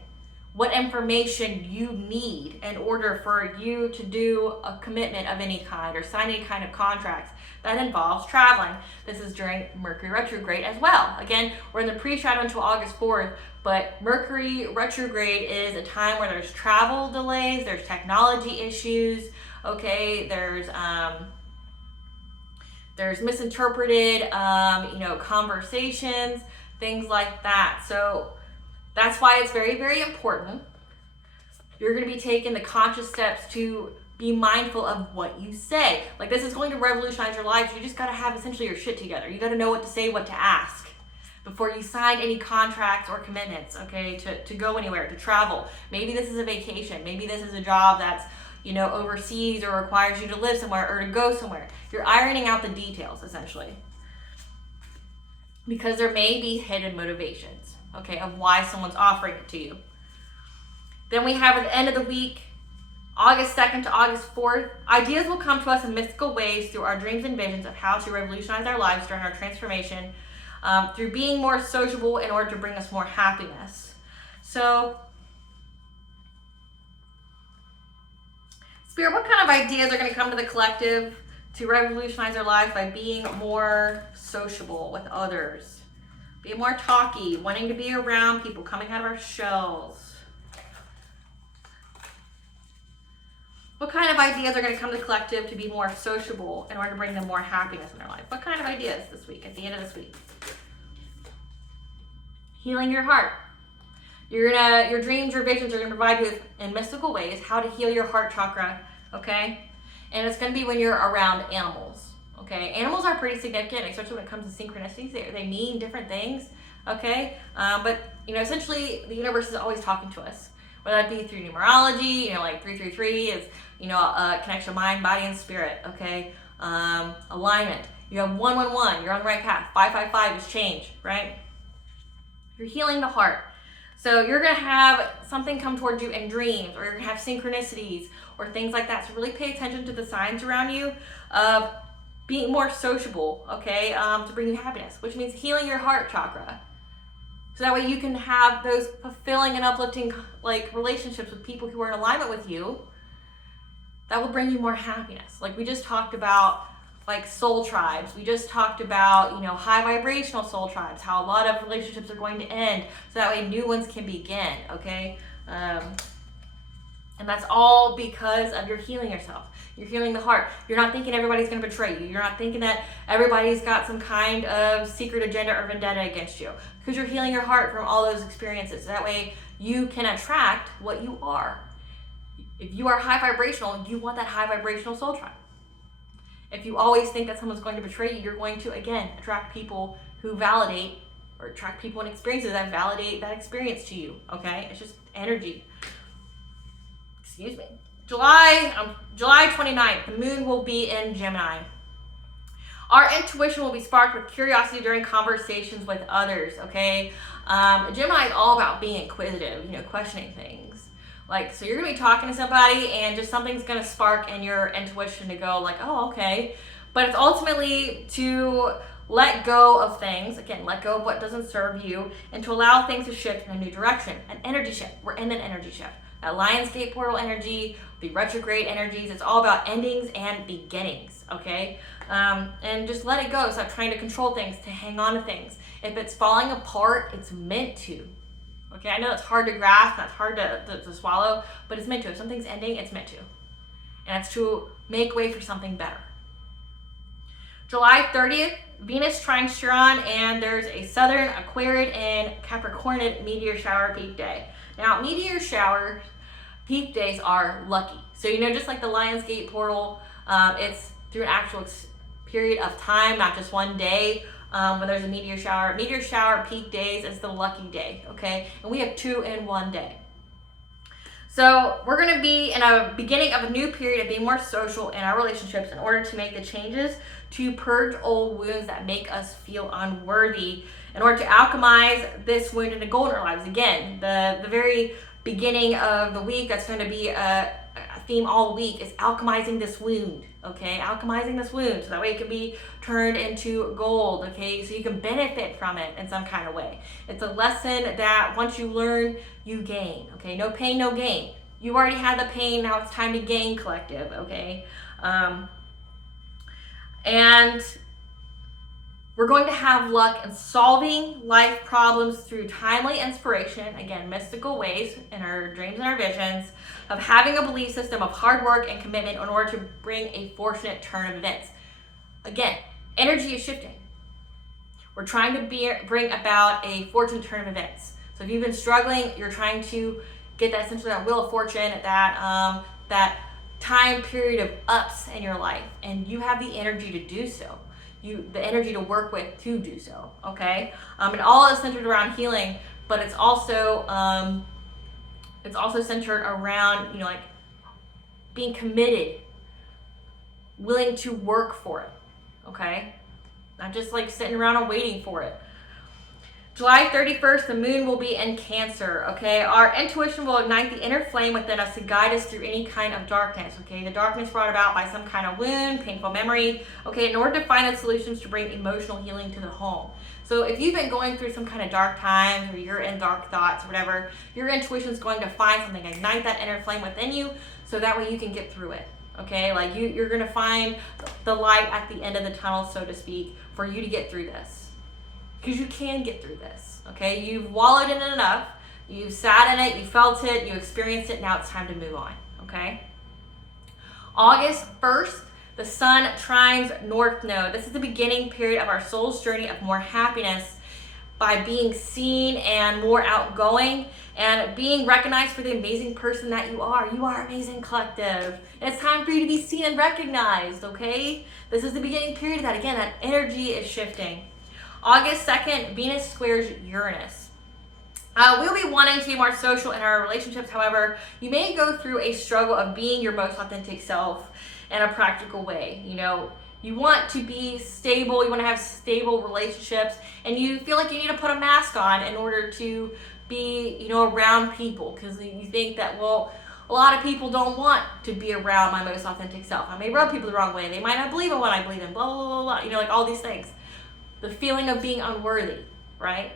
what information you need in order for you to do a commitment of any kind or sign any kind of contracts that involves traveling. This is during Mercury retrograde as well. Again, we're in the pre-shadow until August 4th, but Mercury retrograde is a time where there's travel delays, there's technology issues, okay, there's misinterpreted, conversations, things like that. So that's why it's very, very important. You're going to be taking the conscious steps to be mindful of what you say. Like, this is going to revolutionize your life. You just got to have essentially your shit together. You got to know what to say, what to ask before you sign any contracts or commitments, okay, to go anywhere, to travel. Maybe this is a vacation. Maybe this is a job that's, overseas or requires you to live somewhere or to go somewhere. You're ironing out the details, essentially. Because there may be hidden motivations, okay, of why someone's offering it to you. Then we have at the end of the week, August 2nd to August 4th, ideas will come to us in mystical ways through our dreams and visions of how to revolutionize our lives during our transformation, through being more sociable in order to bring us more happiness. So, Spirit, what kind of ideas are going to come to the collective to revolutionize our lives by being more sociable with others? Being more talky, wanting to be around people, coming out of our shells. What kind of ideas are going to come to the collective to be more sociable in order to bring them more happiness in their life? What kind of ideas this week, at the end of this week? Healing your heart. Your dreams, your visions are going to provide you with, in mystical ways, how to heal your heart chakra, okay? And it's going to be when you're around animals, okay? Animals are pretty significant, especially when it comes to synchronicities. They mean different things, okay? But, essentially, the universe is always talking to us, whether that be through numerology, like 333 is, a connection of mind, body, and spirit, okay? Alignment. You have 111, you're on the right path. 555 is change, right? You're healing the heart. So you're going to have something come towards you in dreams, or you're going to have synchronicities or things like that. So really pay attention to the signs around you of being more sociable, okay, to bring you happiness, which means healing your heart chakra. So that way you can have those fulfilling and uplifting relationships with people who are in alignment with you that will bring you more happiness. Like we just talked about soul tribes. We just talked about, high vibrational soul tribes, how a lot of relationships are going to end so that way new ones can begin, okay? And that's all because of your healing yourself. You're healing the heart. You're not thinking everybody's going to betray you. You're not thinking that everybody's got some kind of secret agenda or vendetta against you, because you're healing your heart from all those experiences. That way you can attract what you are. If you are high vibrational, you want that high vibrational soul tribe. If you always think that someone's going to betray you, you're going to, again, attract people who validate, or attract people and experiences that validate that experience to you, okay? It's just energy. Excuse me. July 29th, the moon will be in Gemini. Our intuition will be sparked with curiosity during conversations with others, okay? Gemini is all about being inquisitive, questioning things. Like, so you're gonna be talking to somebody and just something's gonna spark in your intuition to go like, oh, okay. But it's ultimately to let go of things, again, let go of what doesn't serve you, and to allow things to shift in a new direction, an energy shift. We're in an energy shift. That Lionsgate portal energy, the retrograde energies, it's all about endings and beginnings, okay? And just let it go. Stop trying to control things, to hang on to things. If it's falling apart, it's meant to. Okay, I know it's hard to grasp, that's hard to swallow, but it's meant to. If something's ending, it's meant to. And it's to make way for something better. July 30th, Venus trines Chiron, and there's a southern Aquariid and Capricornid meteor shower peak day. Now, meteor shower peak days are lucky. So, you know, just like the Lionsgate portal, it's through an actual period of time, not just one day. When there's a meteor shower peak days is the lucky day, okay? And we have 2 in 1 day. So we're gonna be in a beginning of a new period of being more social in our relationships in order to make the changes to purge old wounds that make us feel unworthy, in order to alchemize this wound into gold in our lives. Again, the very beginning of the week, that's gonna be a theme all week, is alchemizing this wound, okay? Alchemizing this wound, so that way it can be turned into gold, okay? So you can benefit from it in some kind of way. It's a lesson that once you learn, you gain, okay? No pain, no gain. You already had the pain, now it's time to gain, collective, okay? And we're going to have luck in solving life problems through timely inspiration, again, mystical ways in our dreams and our visions, of having a belief system of hard work and commitment in order to bring a fortunate turn of events. Again, energy is shifting. We're trying to bring about a fortunate turn of events. So if you've been struggling, you're trying to get that essentially that wheel of fortune, that time period of ups in your life, and you have the energy to do so. The energy to work with to do so, okay? And all is centered around healing, but it's also centered around, you know, like being committed, willing to work for it, okay? Not just like sitting around and waiting for it. July 31st, the moon will be in Cancer, okay? Our intuition will ignite the inner flame within us to guide us through any kind of darkness, okay? The darkness brought about by some kind of wound, painful memory, okay? In order to find the solutions to bring emotional healing to the home. So if you've been going through some kind of dark times, or you're in dark thoughts, or whatever, your intuition is going to find something, ignite that inner flame within you, so that way you can get through it, okay? Like you're gonna find the light at the end of the tunnel, so to speak, for you to get through this. Because you can get through this, okay? You've wallowed in it enough, you've sat in it, you felt it, you experienced it, now it's time to move on, okay? August 1st, the sun trines North Node. This is the beginning period of our soul's journey of more happiness by being seen and more outgoing and being recognized for the amazing person that you are. You are amazing, collective. And it's time for you to be seen and recognized, okay? This is the beginning period of that. Again, that energy is shifting. August 2nd, Venus squares Uranus. We'll be wanting to be more social in our relationships. However, you may go through a struggle of being your most authentic self in a practical way. You know, you want to be stable, you want to have stable relationships, and you feel like you need to put a mask on in order to be, you know, around people, because you think that, well, a lot of people don't want to be around my most authentic self. I may rub people the wrong way. They might not believe in what I believe in, blah, blah, blah, blah. You know, like all these things. The feeling of being unworthy, right?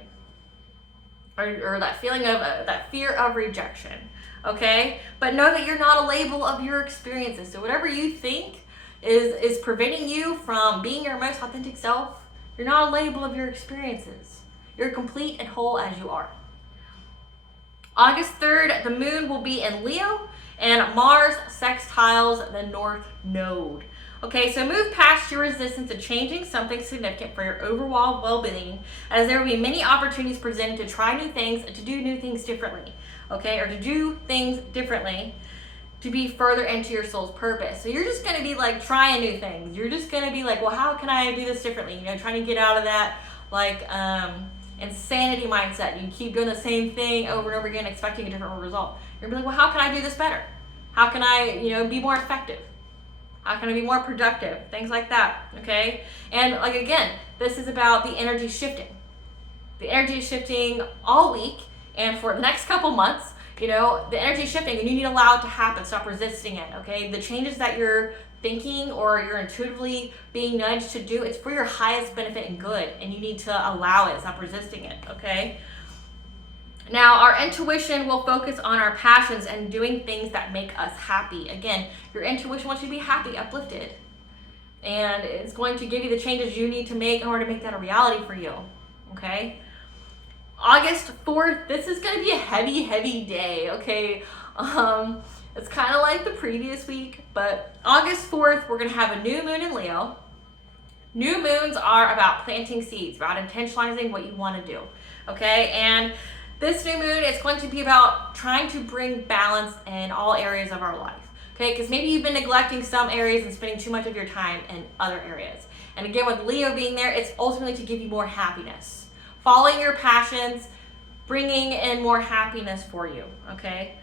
Or that feeling of, that fear of rejection, okay? But know that you're not a label of your experiences. So whatever you think is preventing you from being your most authentic self, you're not a label of your experiences. You're complete and whole as you are. August 3rd, the moon will be in Leo, and Mars sextiles the North Node. Okay, so move past your resistance to changing something significant for your overall well-being, as there will be many opportunities presented to try new things and to do new things differently, okay, or to do things differently to be further into your soul's purpose. So you're just going to be like trying new things. You're just going to be like, well, how can I do this differently? You know, trying to get out of that like insanity mindset. You keep doing the same thing over and over again, expecting a different result. You're going to be like, well, how can I do this better? How can I, you know, be more effective? How can I be more productive? Things like that, okay? And like, again, this is about the energy shifting. The energy is shifting all week, and for the next couple months, You know, the energy is shifting and you need to allow it to happen. Stop resisting it, okay? The changes that you're thinking or you're intuitively being nudged to do, it's for your highest benefit and good, and you need to allow it. Stop resisting it, okay? Now, our intuition will focus on our passions and doing things that make us happy. Again, your intuition wants you to be happy, uplifted. And it's going to give you the changes you need to make in order to make that a reality for you, okay? August 4th, this is going to be a heavy, heavy day, okay? It's kind of like the previous week, but August 4th, we're going to have a new moon in Leo. New moons are about planting seeds, about intentionalizing what you want to do, okay? And this new moon is going to be about trying to bring balance in all areas of our life, okay? Because maybe you've been neglecting some areas and spending too much of your time in other areas. And again, with Leo being there, it's ultimately to give you more happiness. Following your passions, bringing in more happiness for you, okay?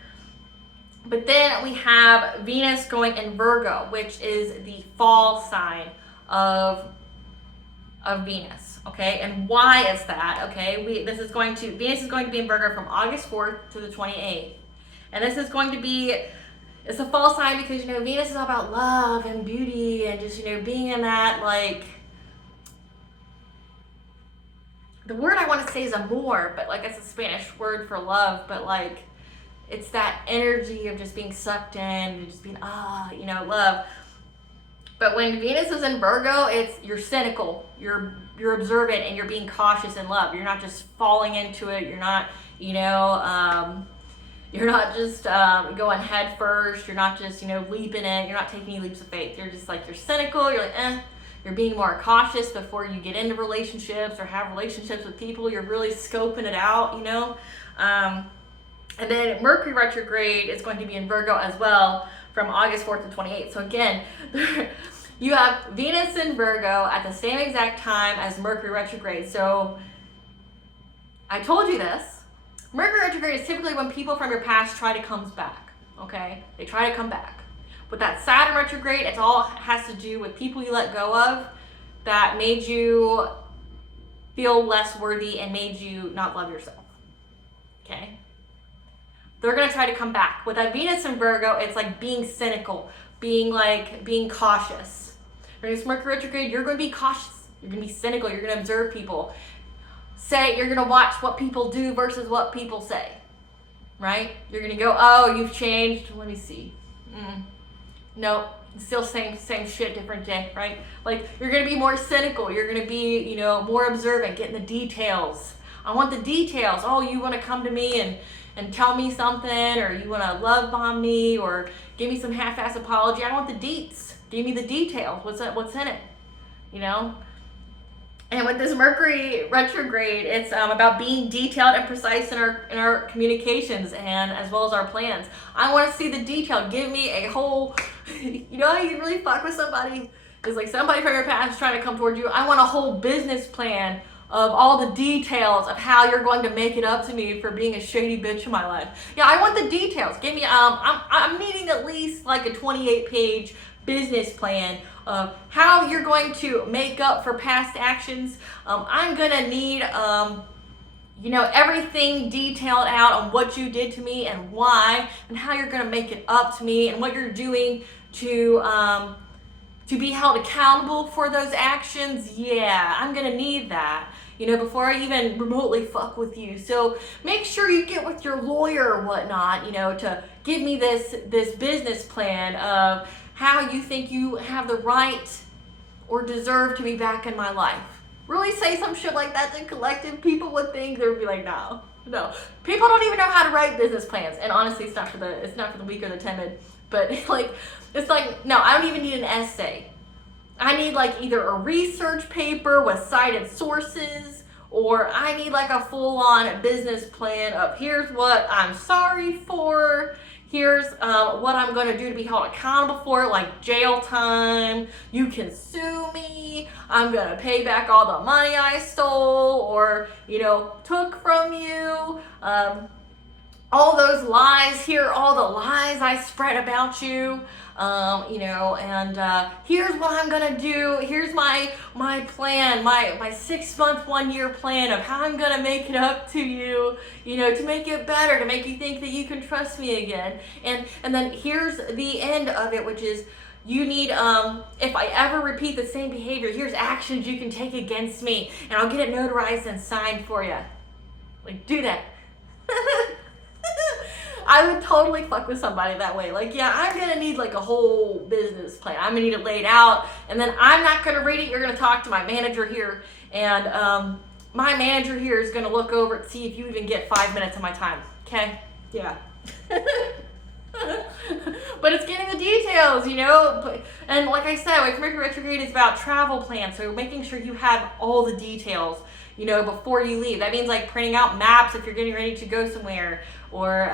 But then we have Venus going in Virgo, which is the fall sign of Venus. Okay, and why is that? Okay, Venus is going to be in Virgo from August 4th to the 28th. And this is going to be, it's a fall sign because, you know, Venus is all about love and beauty and just, you know, being in that, like, the word I want to say is amor, but like it's a Spanish word for love, but like it's that energy of just being sucked in and just being, you know, love. But when Venus is in Virgo, you're cynical, you're observant, and you're being cautious in love. You're not just falling into it. You're not, you know, you're not just going head first. You're not just, you know, leaping in. You're not taking any leaps of faith. You're just like, you're cynical. You're like, You're being more cautious before you get into relationships or have relationships with people. You're really scoping it out, you know. And then Mercury retrograde is going to be in Virgo as well from August 4th to 28th. So again, you have Venus in Virgo at the same exact time as Mercury retrograde. So I told you this. Mercury retrograde is typically when people from your past try to come back, okay? They try to come back. With that Saturn retrograde, it all has to do with people you let go of that made you feel less worthy and made you not love yourself, okay? They're gonna try to come back. With that Venus in Virgo, it's like being cynical, being cautious. During this Mercury retrograde, you're gonna be cautious. You're gonna be cynical. You're gonna observe people. You're gonna watch what people do versus what people say, right? You're gonna go, oh, you've changed. Let me see. No, still same shit, different day, right? Like, you're gonna be more cynical. You're gonna be, you know, more observant, getting the details. I want the details. Oh, you wanna come to me and tell me something, or you wanna love bomb me, or give me some half-ass apology. I want the deets. Give me the details. What's in it? You know? And with this Mercury retrograde, it's about being detailed and precise in our communications and as well as our plans. I want to see the detail. Give me a whole, you know how you really fuck with somebody? It's like somebody from your past is trying to come towards you. I want a whole business plan of all the details of how you're going to make it up to me for being a shady bitch in my life. Yeah, I want the details. Give me, I'm needing at least like a 28-page business plan of how you're going to make up for past actions. I'm gonna need, you know, everything detailed out on what you did to me and why, and how you're gonna make it up to me, and what you're doing to be held accountable for those actions. Yeah, I'm gonna need that, you know, before I even remotely fuck with you. So make sure you get with your lawyer or whatnot, you know, to give me this business plan of how you think you have the right or deserve to be back in my life. Really say some shit like that to collective. People would think, they would be like, no. People don't even know how to write business plans. And honestly, it's not for the weak or the timid. But it's like, no, I don't even need an essay. I need like either a research paper with cited sources, or I need like a full-on business plan of here's what I'm sorry for, here's what I'm going to do to be held accountable for, like jail time, you can sue me, I'm going to pay back all the money I stole or, you know, took from you, all those lies, hear all the lies I spread about you, and here's what I'm gonna do. Here's my plan, my 6 month, 1 year plan of how I'm gonna make it up to you, to make it better, to make you think that you can trust me again. And then here's the end of it, which is you need, if I ever repeat the same behavior, here's actions you can take against me, and I'll get it notarized and signed for you. Like, do that. I would totally fuck with somebody that way. Like, yeah, I'm gonna need like a whole business plan. I'm gonna need it laid out, and then I'm not gonna read it. You're gonna talk to my manager here, and my manager here is gonna look over and see if you even get 5 minutes of my time. Okay? Yeah. But it's getting the details, and like I said, like Mercury retrograde is about travel plans, so making sure you have all the details, before you leave. That means like printing out maps if you're getting ready to go somewhere, or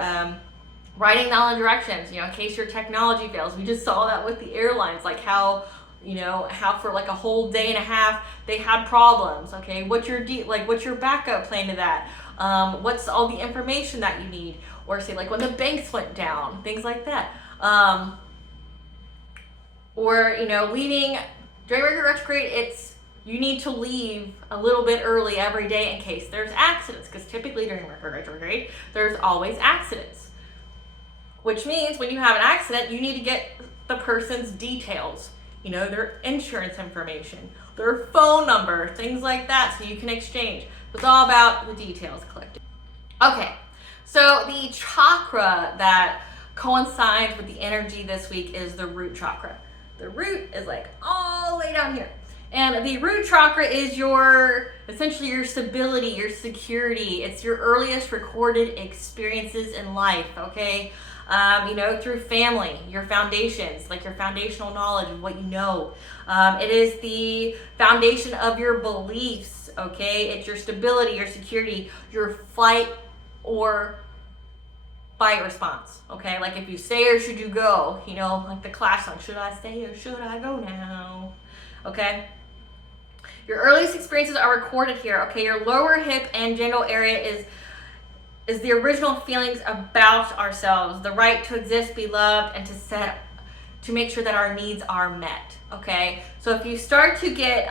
writing down the directions, in case your technology fails. We just saw that with the airlines, like how for like a whole day and a half they had problems. Okay, what's your backup plan to that? What's all the information that you need? Or say like when the banks went down, things like that. Or leaving during Mercury retrograde, you need to leave a little bit early every day in case there's accidents, because typically during Mercury retrograde, there's always accidents. Which means when you have an accident, you need to get the person's details, their insurance information, their phone number, things like that, so you can exchange. It's all about the details collected. Okay, so the chakra that coincides with the energy this week is the root chakra. The root is like all the way down here. And the root chakra is essentially your stability, your security. It's your earliest recorded experiences in life, okay? Through family, your foundations, like your foundational knowledge of what you know. It is the foundation of your beliefs, okay? It's your stability, your security, your flight or fight response, okay? Like if you stay or should you go, like the Clash song, should I stay or should I go now? Okay? Your earliest experiences are recorded here, okay? Your lower hip and genital area is the original feelings about ourselves, the right to exist, be loved, and to make sure that our needs are met, okay? So if you start to get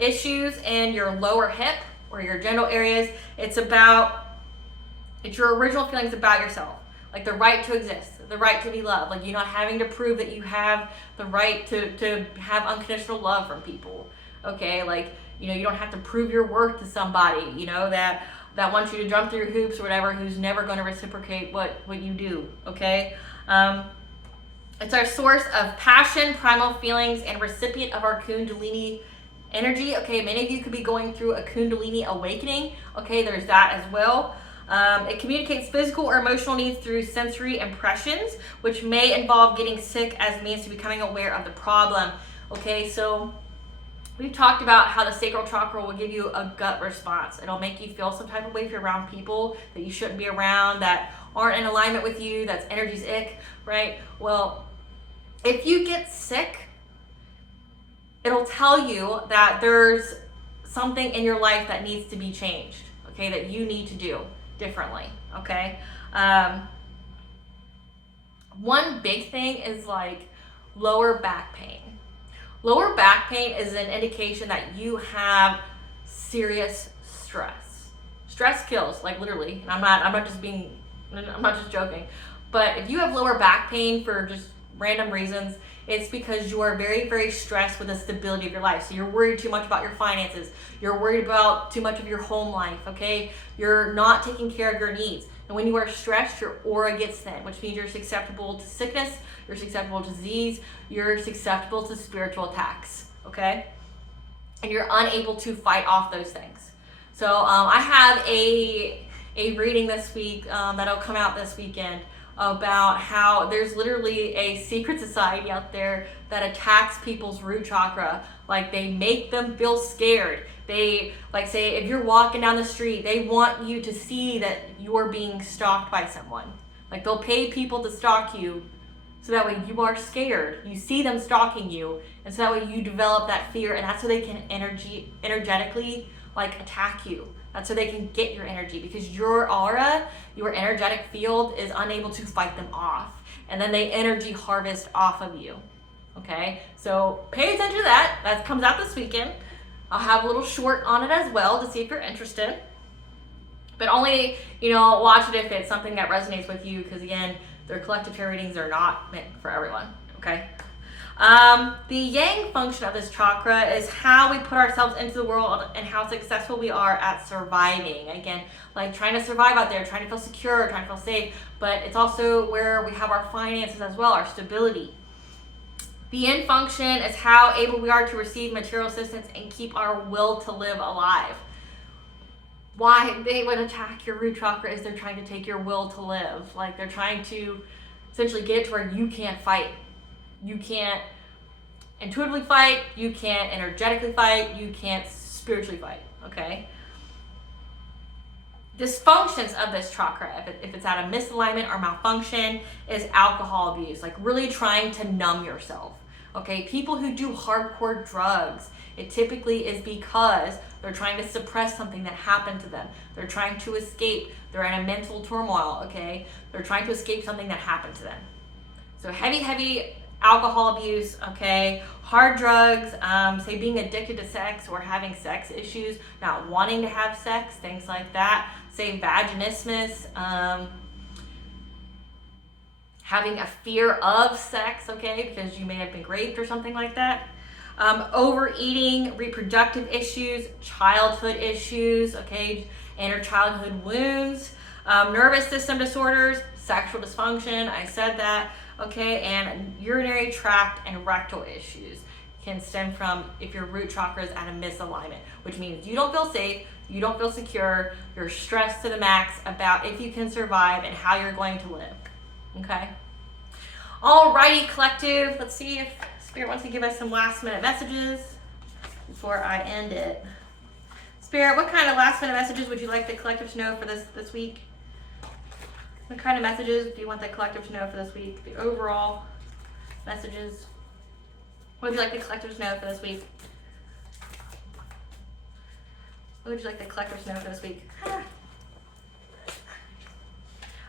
issues in your lower hip or your genital areas, it's your original feelings about yourself, like the right to exist, the right to be loved, like you're not having to prove that you have the right to have unconditional love from people, okay? Like, you don't have to prove your worth to somebody, that wants you to jump through your hoops or whatever, who's never going to reciprocate what you do, okay? It's our source of passion, primal feelings, and recipient of our Kundalini energy, okay? Many of you could be going through a Kundalini awakening, okay? There's that as well. It communicates physical or emotional needs through sensory impressions, which may involve getting sick as means to becoming aware of the problem, okay? So we've talked about how the sacral chakra will give you a gut response. It'll make you feel some type of way if you're around people that you shouldn't be around, that aren't in alignment with you, that's energy's ick, right? Well, if you get sick, it'll tell you that there's something in your life that needs to be changed, okay, that you need to do differently, okay? One big thing is like lower back pain. Lower back pain is an indication that you have serious stress. Stress kills, like literally. And I'm not just joking. But if you have lower back pain for just random reasons, it's because you are very, very stressed with the stability of your life. So you're worried too much about your finances. You're worried about too much of your home life, okay? You're not taking care of your needs. And when you are stressed, your aura gets thin, which means you're susceptible to sickness, you're susceptible to disease, you're susceptible to spiritual attacks, okay? And you're unable to fight off those things. So I have a reading this week that'll come out this weekend about how there's literally a secret society out there that attacks people's root chakra. Like they make them feel scared. They, like say, if you're walking down the street, they want you to see that you're being stalked by someone. Like they'll pay people to stalk you so that way you are scared. You see them stalking you, and so that way you develop that fear, and that's so they can energetically like attack you. That's so they can get your energy, because your aura, your energetic field is unable to fight them off. And then they energy harvest off of you. Okay, so pay attention to that. That comes out this weekend. I'll have a little short on it as well to see if you're interested. But only, watch it if it's something that resonates with you, because again, their collective tarot readings are not meant for everyone. Okay. The yang function of this chakra is how we put ourselves into the world and how successful we are at surviving. Again, like trying to survive out there, trying to feel secure, trying to feel safe, but it's also where we have our finances as well, our stability. The yin function is how able we are to receive material assistance and keep our will to live alive. Why they would attack your root chakra is they're trying to take your will to live. Like they're trying to essentially get it to where you can't fight. You can't intuitively fight, you can't energetically fight, you can't spiritually fight, okay? Dysfunctions of this chakra, if it's out of misalignment or malfunction, is alcohol abuse, like really trying to numb yourself, okay? People who do hardcore drugs, it typically is because they're trying to suppress something that happened to them. They're trying to escape. They're in a mental turmoil, okay? They're trying to escape something that happened to them. So heavy alcohol abuse, okay, hard drugs, say being addicted to sex or having sex issues, not wanting to have sex, things like that, say vaginismus, having a fear of sex, okay, because you may have been raped or something like that, overeating, reproductive issues, childhood issues, okay, inner childhood wounds, nervous system disorders, sexual dysfunction, I said that, okay, and urinary tract and rectal issues can stem from if your root chakra is at a misalignment, which means you don't feel safe, you don't feel secure, you're stressed to the max about if you can survive and how you're going to live, okay? Alrighty, collective, let's see if Spirit wants to give us some last minute messages before I end it. Spirit, what kind of last minute messages would you like the collective to know for this week? What kind of messages do you want the collective to know for this week? The overall messages. What would you like the collective to know for this week? What would you like the collective to know for this week?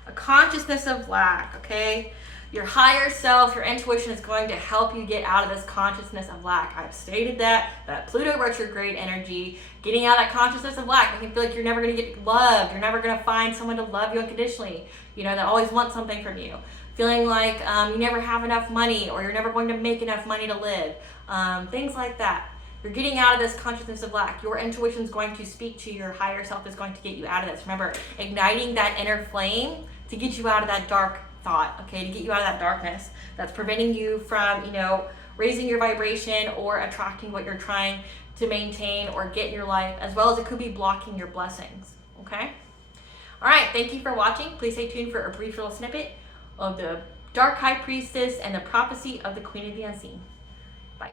A consciousness of lack, okay? Your higher self, your intuition is going to help you get out of this consciousness of lack. I've stated that Pluto retrograde energy, getting out of that consciousness of lack, making you feel like you're never going to get loved, you're never going to find someone to love you unconditionally, that always wants something from you. Feeling like you never have enough money or you're never going to make enough money to live. Things like that. You're getting out of this consciousness of lack. Your intuition is going to speak to your higher self, is going to get you out of this. Remember, igniting that inner flame to get you out of that dark thought, okay, to get you out of that darkness that's preventing you from, raising your vibration or attracting what you're trying to maintain or get in your life, as well as it could be blocking your blessings, okay? All right, thank you for watching. Please stay tuned for a brief little snippet of the Dark High Priestess and the prophecy of the Queen of the Unseen. Bye.